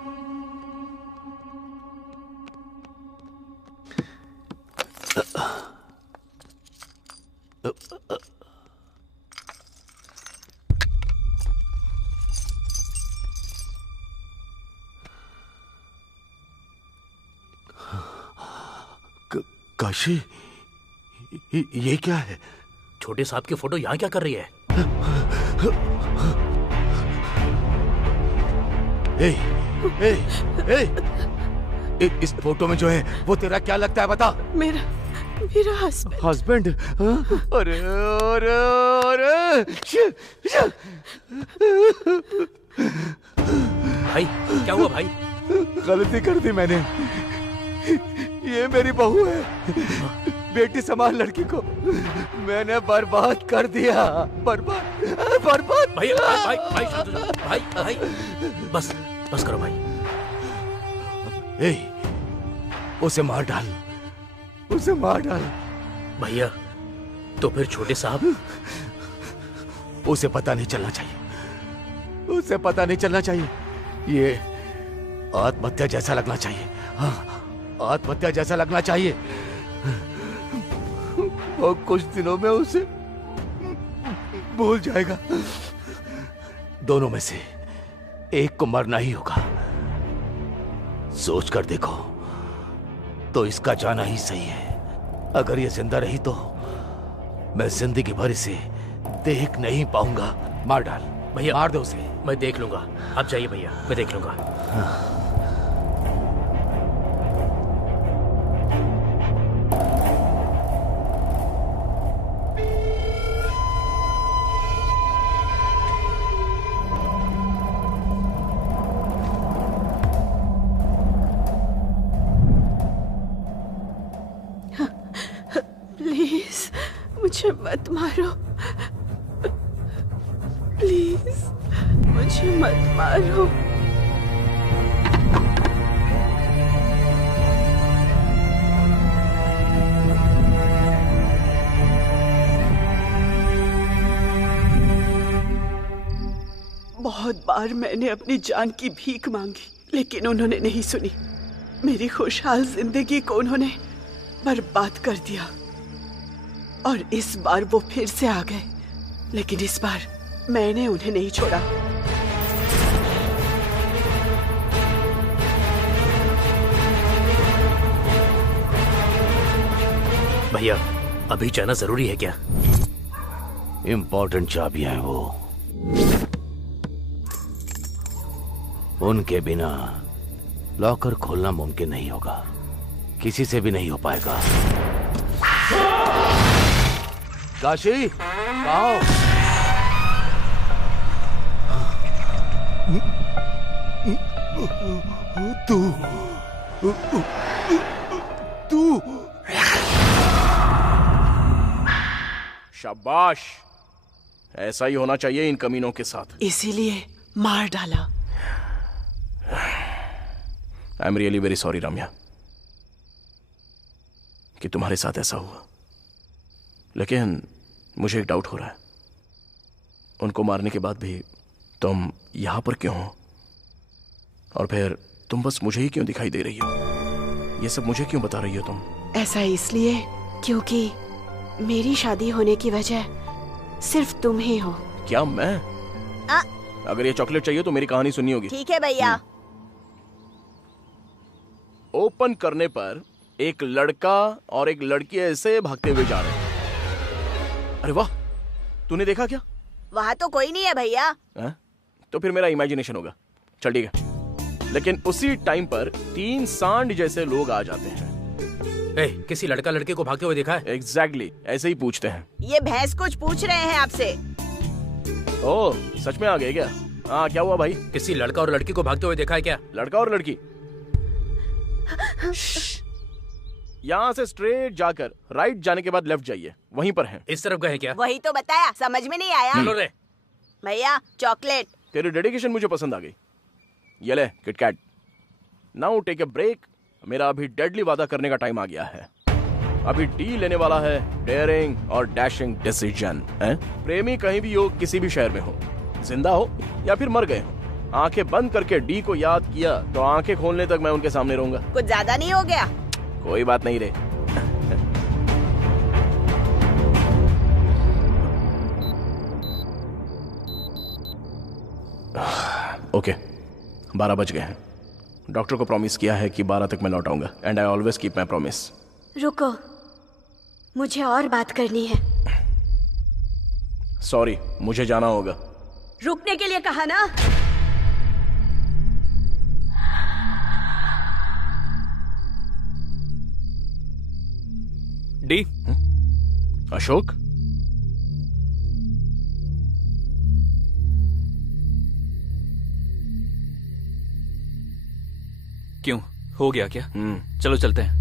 काशी, ये क्या है? छोटे साहब की फोटो यहाँ क्या कर रही है? इस फोटो में जो है वो तेरा क्या लगता है बता? मेरा हस्बैंड। हस्बैंड? अरे अरे अरे भाई क्या हुआ भाई? गलती कर दी मैंने। ये मेरी बहू है, बेटी समान लड़की को मैंने बर्बाद कर दिया। बर्बाद। भाई भाई भाई भाई भाई बस करो भाई। उसे मार डाल, उसे मार डाल। भैया तो फिर छोटे साहब? उसे पता नहीं चलना चाहिए, उसे पता नहीं चलना चाहिए। ये आत्महत्या जैसा लगना चाहिए। हाँ, आत्महत्या जैसा लगना चाहिए। और कुछ दिनों में उसे भूल जाएगा। दोनों में से एक को मरना ही होगा। सोच कर देखो तो इसका जाना ही सही है। अगर ये जिंदा रही तो मैं जिंदगी भर इसे देख नहीं पाऊंगा। मार डाल भैया, मार दो उसे। मैं देख लूंगा, आप जाइए भैया, मैं देख लूंगा। प्लीज मुझे मत मारो, प्लीज मुझे मत मारो। बहुत बार मैंने अपनी जान की भीख मांगी, लेकिन उन्होंने नहीं सुनी। मेरी खुशहाल जिंदगी को उन्होंने बर्बाद कर दिया। और इस बार वो फिर से आ गए, लेकिन इस बार मैंने उन्हें नहीं छोड़ा। भैया अभी जाना जरूरी है क्या? इंपॉर्टेंट चाबियां हैं वो, उनके बिना लॉकर खोलना मुमकिन नहीं होगा, किसी से भी नहीं हो पाएगा। काशी कहाँ हो? तू शाबाश, ऐसा ही होना चाहिए इन कमीनों के साथ। इसीलिए मार डाला। I am really very sorry Ramya कि तुम्हारे साथ ऐसा हुआ, लेकिन मुझे एक डाउट हो रहा है। उनको मारने के बाद भी तुम यहाँ पर क्यों हो? और फिर तुम बस मुझे ही क्यों दिखाई दे रही हो? ये सब मुझे क्यों बता रही हो तुम? ऐसा इसलिए क्योंकि मेरी शादी होने की वजह सिर्फ तुम ही हो। क्या मैं? अगर ये चॉकलेट चाहिए तो मेरी कहानी सुननी होगी। ठीक है भैया। ओपन करने पर एक लड़का और एक लड़की ऐसे भागते हुए जा रहे हैं। अरे वाह, तूने देखा क्या? वहाँ तो कोई नहीं है भैया। तो फिर मेरा इमेजिनेशन होगा। चल ठीक है। लेकिन उसी टाइम पर 3 सांड जैसे लोग आ जाते हैं। किसी लड़का लड़के को भागते हुए देखा है? एग्जैक्टली, ऐसे ही पूछते हैं। ये भैंस कुछ पूछ रहे हैं आपसे। ओह, सच में आ गए क्या? हाँ, क्या हुआ भाई? किसी लड़का और लड़की को भागते हुए देखा है क्या? लड़का और लड़की? यहाँ से स्ट्रेट जाकर राइट जाने के बाद लेफ्ट जाइए, वहीं पर हैं। इस तरफ गए क्या? वही तो बताया, समझ में नहीं आया। चलो रे भैया, चॉकलेट। तेरी डेडिकेशन मुझे पसंद आ गई। ये ले KitKat. Now take a break. मेरा अभी डेडली वादा करने का टाइम आ गया है। अभी डी लेने वाला है डेयरिंग और डैशिंग डिसीजन। प्रेमी कहीं भी हो, किसी भी शहर में हो, जिंदा हो या फिर मर गए हो, आंखें बंद करके डी को याद किया तो आंखें खोलने तक मैं उनके सामने रहूंगा। कुछ ज्यादा नहीं हो गया? कोई बात नहीं रे। ओके, 12 बज गए हैं। डॉक्टर को प्रॉमिस किया है कि 12 तक मैं लौट आऊंगा and I always keep my promise. रुको, मुझे और बात करनी है। सॉरी, मुझे जाना होगा। रुकने के लिए कहा ना। डी। अशोक, क्यों, हो गया क्या? चलो चलते हैं।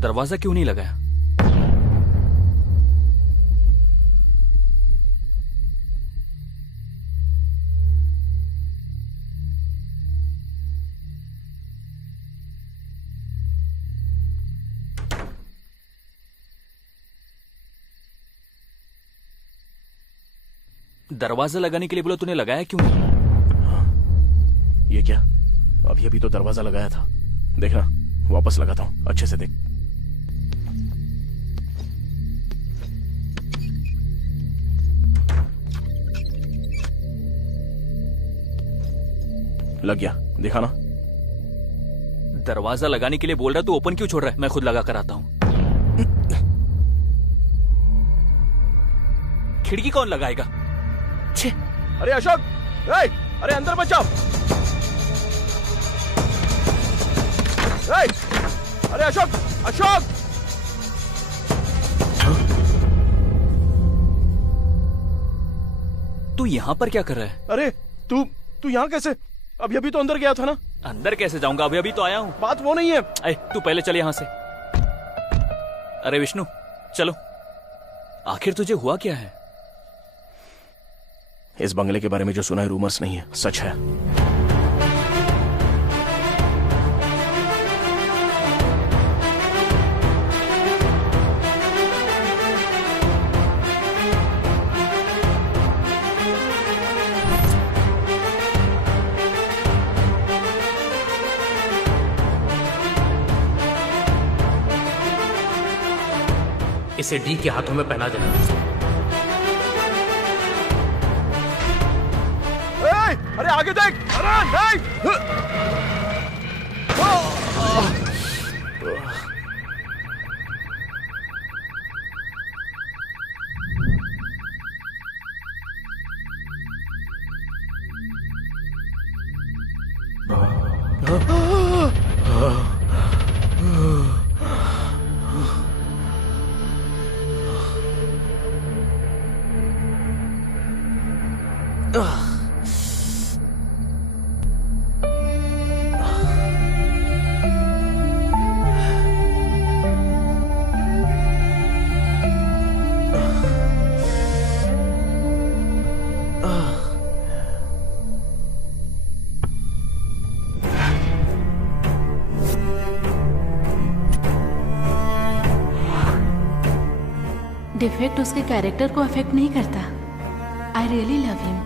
दरवाजा क्यों नहीं लगाया? दरवाजा लगाने के लिए बोला, तूने लगाया क्यों नहीं? ये क्या? अभी अभी तो दरवाजा लगाया था। देखना, वापस लगाता हूं, अच्छे से देख। लग गया, देखा ना? दरवाजा लगाने के लिए बोल रहा, तू ओपन क्यों छोड़ रहा है? मैं खुद लगा कर आता हूं। खिड़की कौन लगाएगा? छे। अरे अशोक, अरे अंदर मत जाओ। अरे अशोक, अशोक! तू यहाँ पर क्या कर रहा है? अरे तू यहाँ कैसे? अभी अभी तो अंदर गया था ना। अंदर कैसे जाऊंगा? अभी अभी तो आया हूँ। बात वो नहीं है। तू पहले चल यहाँ से। अरे विष्णु, चलो। आखिर तुझे हुआ क्या है? इस बंगले के बारे में जो सुना है रूमर्स नहीं है, सच है। इसे डी के हाथों में पहना देना। अरे आगे देख! डिफेक्ट उसके कैरेक्टर को अफेक्ट नहीं करता। I really love him.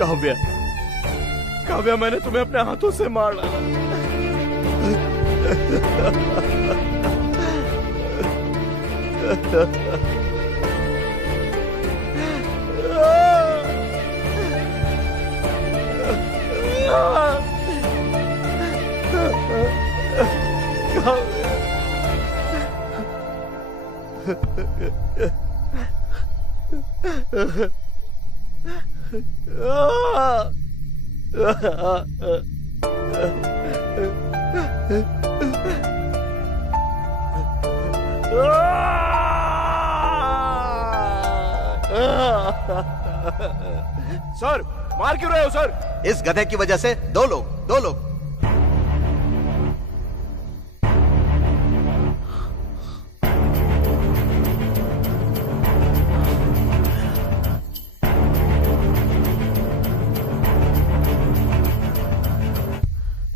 Kavya, Kavya, मैंने तुम्हें अपने हाथों से मार डाला। सर, मार क्यों रहे हो सर? इस गधे की वजह से दो लोग।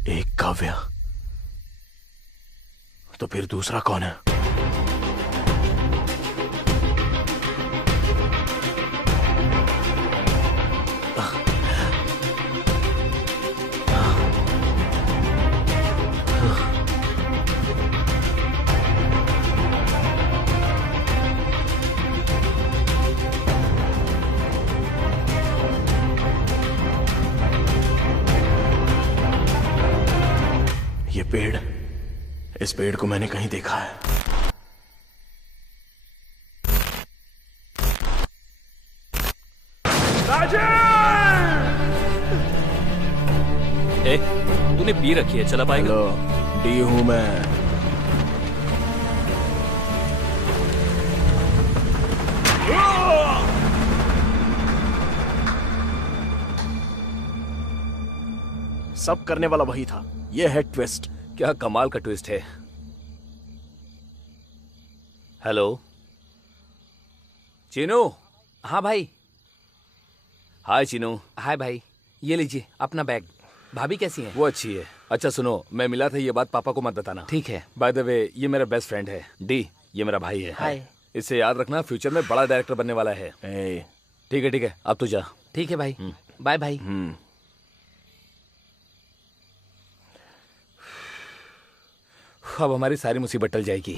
एक काव्या, तो फिर दूसरा कौन है? ये पेड़, इस पेड़ को मैंने कहीं देखा है। ए, तूने पी रखी है, चला पाएगा? हेलो, डी हूं मैं। सब करने वाला वही था। ये है ट्विस्ट। क्या कमाल का ट्विस्ट है। हेलो चीनू। हाँ भाई। हाय चीनू। हाय भाई, ये लीजिए अपना बैग। भाभी कैसी है? वो अच्छी है। अच्छा सुनो, मैं मिला था, ये बात पापा को मत बताना। ठीक है। बाय द वे, ये मेरा बेस्ट फ्रेंड है डी। ये मेरा भाई है। हाय। इससे याद रखना, फ्यूचर में बड़ा डायरेक्टर बनने वाला है। ठीक है, अब तू जा। ठीक है भाई, बाय भाई। अब हमारी सारी मुसीबत टल जाएगी।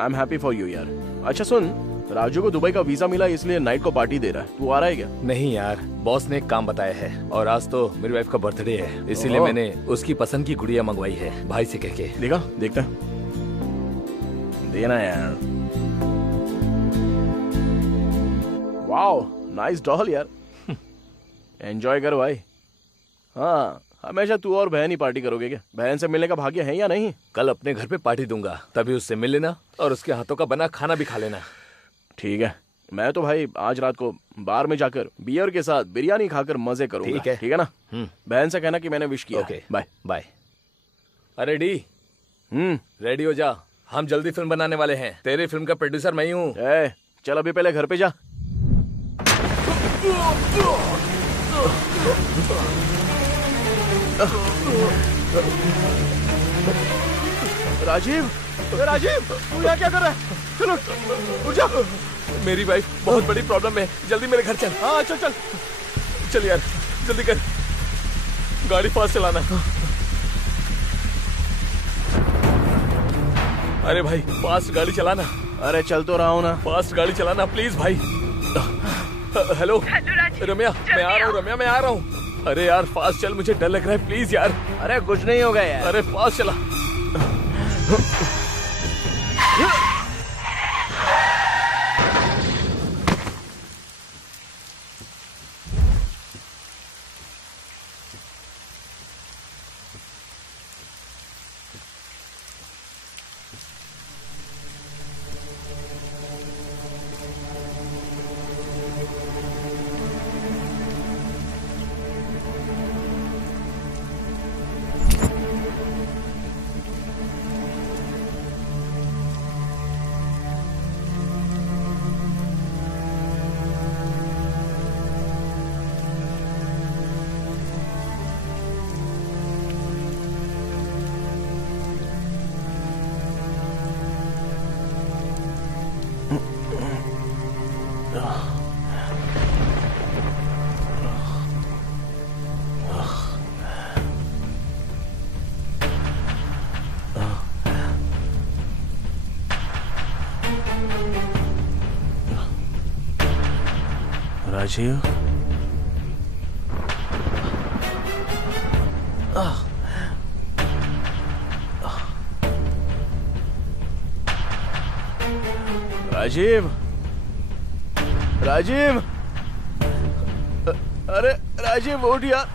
I am happy for you यार। अच्छा सुन, राजू को दुबई का वीजा मिला, इसलिए नाइट को पार्टी दे रहा है। तू आ रहा है क्या? नहीं यार, बॉस ने एक काम बताया है, और आज तो मेरी वाइफ का बर्थडे है, इसीलिए मैंने उसकी पसंद की गुड़िया मंगवाई है भाई से कह के। देखता है। देना यार। वाओ, नाइस डॉल यार। एंजॉय कर भाई। हाँ, हमेशा तू और बहन ही पार्टी करोगे क्या? बहन से मिलने का भाग्य है या नहीं? कल अपने घर पे पार्टी दूंगा, तभी उससे मिल लेना और उसके हाथों का बना खाना भी खा लेना। ठीक है। मैं तो भाई आज रात को बार में जाकर बियर के साथ बिरयानी खाकर मजे करूंगा। ठीक है ना? बहन से कहना कि मैंने विश किया। Okay, bye bye. अरे डी, रेडी हो जा, हम जल्दी फिल्म बनाने वाले हैं। तेरी फिल्म का प्रोड्यूसर मैं ही हूँ। चल अभी पहले घर पे जा। राजीव, तू यहाँ क्या कर रहा है? चलो उठ जा। मेरी वाइफ बहुत बड़ी प्रॉब्लम में, जल्दी मेरे घर चल। हाँ चल चल यार, जल्दी कर, गाड़ी फास्ट चलाना। अरे भाई फास्ट गाड़ी चलाना। अरे चल तो रहा हूँ ना। फास्ट गाड़ी चलाना प्लीज भाई। हेलो रम्या, मैं आ रहा हूँ। अरे यार फास्ट चल, मुझे डर लग रहा है, प्लीज यार। अरे कुछ नहीं होगा यार। अरे फास्ट चला। राजीव, राजीव, राजीव, अरे राजीव उठ यार।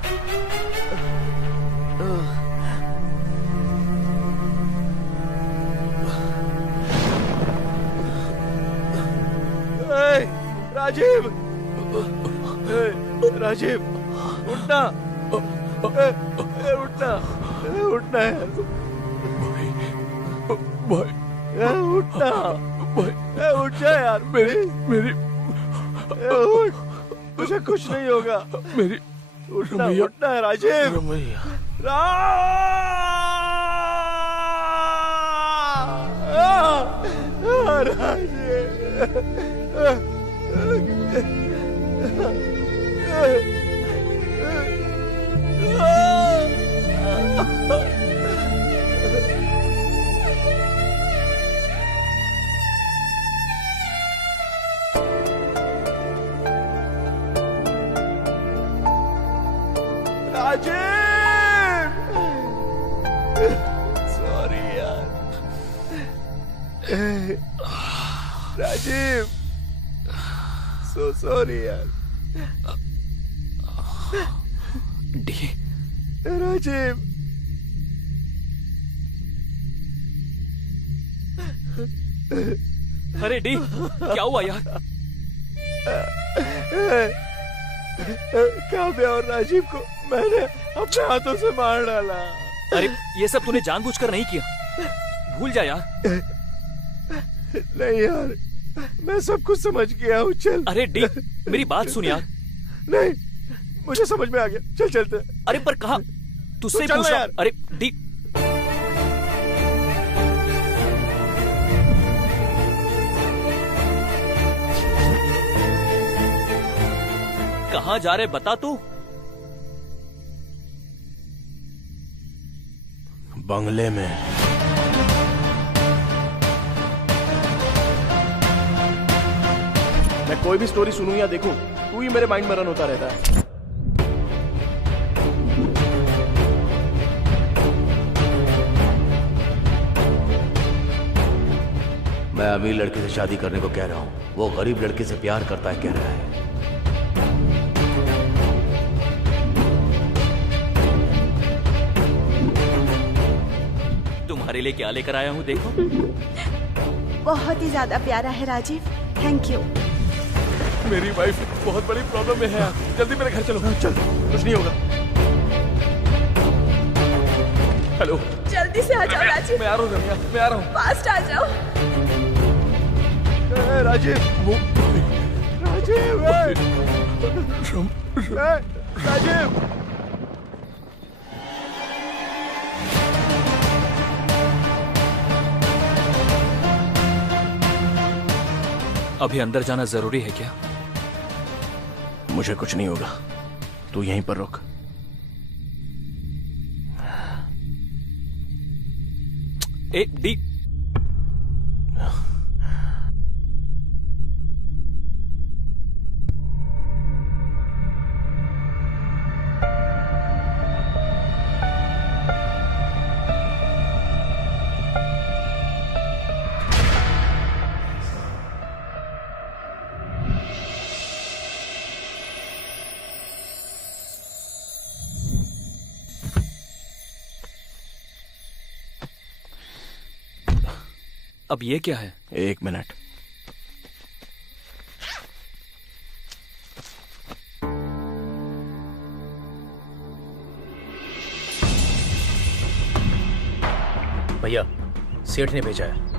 राजीव, राजीव उठना, उठना, उठना है भाई, उठना भाई, उठ जा यार। मेरी मुझे कुछ नहीं होगा। मेरी उठना, उठना है राजीव। सॉरी यार राजीव, सो सॉरी यार। डी राजीव, अरे डी क्या हुआ यार? काव्या और राजीव को मैंने अपने हाथों से मार डाला। अरे ये सब तूने जानबूझकर नहीं किया, भूल जा यार। नहीं यार, मैं सब कुछ समझ गया हूँ। चल। अरे डी मेरी बात सुन यार। नहीं, मुझे समझ में आ गया। चल चलते। अरे पर कहाँ? तुझसे चल पूछ ना रहा। अरे डी कहाँ जा रहे बता तू? बंगले में। मैं कोई भी स्टोरी सुनूं या देखूं, तू ही मेरे माइंड में रन होता रहता है। मैं अमीर लड़के से शादी करने को कह रहा हूँ, वो गरीब लड़के से प्यार करता है कह रहा है। तुम्हारे लिए क्या लेकर आया हूँ देखो। बहुत ही ज्यादा प्यारा है राजीव, थैंक यू। मेरी वाइफ बहुत बड़ी प्रॉब्लम में है यार, जल्दी मेरे घर चलो। चल, कुछ नहीं होगा। हेलो, जल्दी से आ जाओ राजीव। मैं आ रहा हूँ रम्या, मैं आ रहा हूँ। फास्ट आ जाओ। राजीव, राजीव, राजीव। अभी अंदर जाना जरूरी है क्या? मुझे कुछ नहीं होगा, तू यहीं पर रुक। एक डी अब ये क्या है? 1 मिनट। भैया, सेठ ने भेजा है।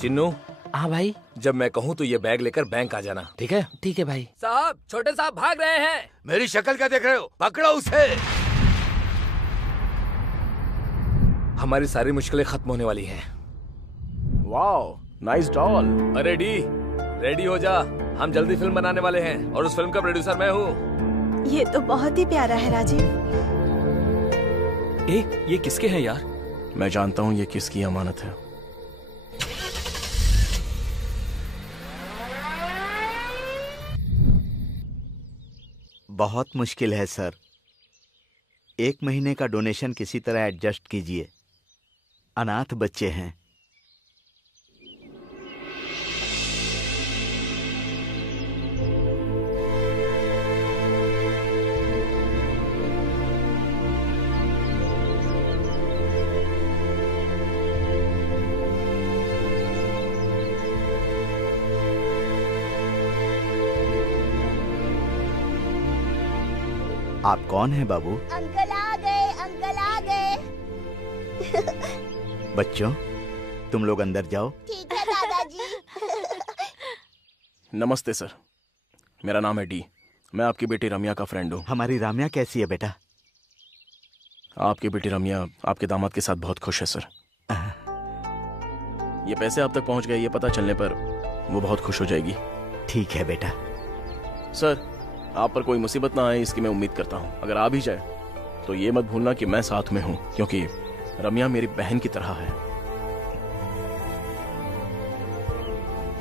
चिन्नू, हाँ भाई। जब मैं कहूँ तो ये बैग लेकर बैंक आ जाना, ठीक है? ठीक है भाई। साहब, छोटे साहब भाग रहे हैं। मेरी शक्ल क्या देख रहे हो? पकड़ो उसे। हमारी सारी मुश्किलें खत्म होने वाली हैं। Wow, nice doll. अरे डी, रेडी हो जा, हम जल्दी फिल्म बनाने वाले हैं और उस फिल्म का प्रोड्यूसर मैं हूँ। ये तो बहुत ही प्यारा है राजीव। ये किसके हैं यार? मैं जानता हूँ ये किसकी अमानत है। बहुत मुश्किल है सर। 1 महीने का डोनेशन किसी तरह एडजस्ट कीजिए। अनाथ बच्चे हैं। आप कौन हैं बाबू? अंकल आ गए, अंकल आ गए। बच्चों, तुम लोग अंदर जाओ। ठीक है दादाजी। नमस्ते सर, मेरा नाम है डी। मैं आपकी बेटी रम्या का फ्रेंड हूँ। हमारी राम्या कैसी है बेटा? आपकी बेटी रम्या आपके दामाद के साथ बहुत खुश है सर। ये पैसे आप तक पहुंच गए ये पता चलने पर वो बहुत खुश हो जाएगी। ठीक है बेटा। सर, आप पर कोई मुसीबत ना आए इसकी मैं उम्मीद करता हूँ। अगर आ भी जाए तो ये मत भूलना कि मैं साथ में हूँ, क्योंकि रम्या मेरी बहन की तरह है।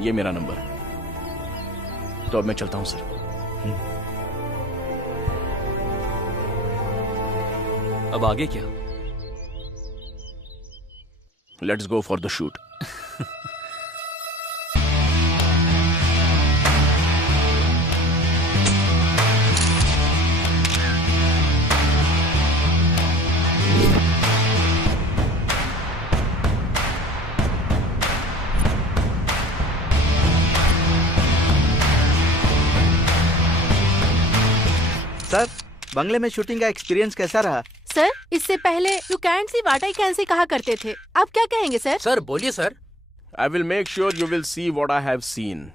ये मेरा नंबर। तो अब मैं चलता हूँ सर। अब आगे क्या? Let's go for the shoot. Sir, बंगले में शूटिंग का एक्सपीरियंस कैसा रहा? सर, इससे पहले you can see what I can see कहा करते थे, आप क्या कहेंगे सर? सर बोलिए sir. I will make sure you will see what I have scene.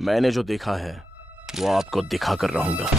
मैंने जो देखा है वो आपको दिखा कर रहूंगा।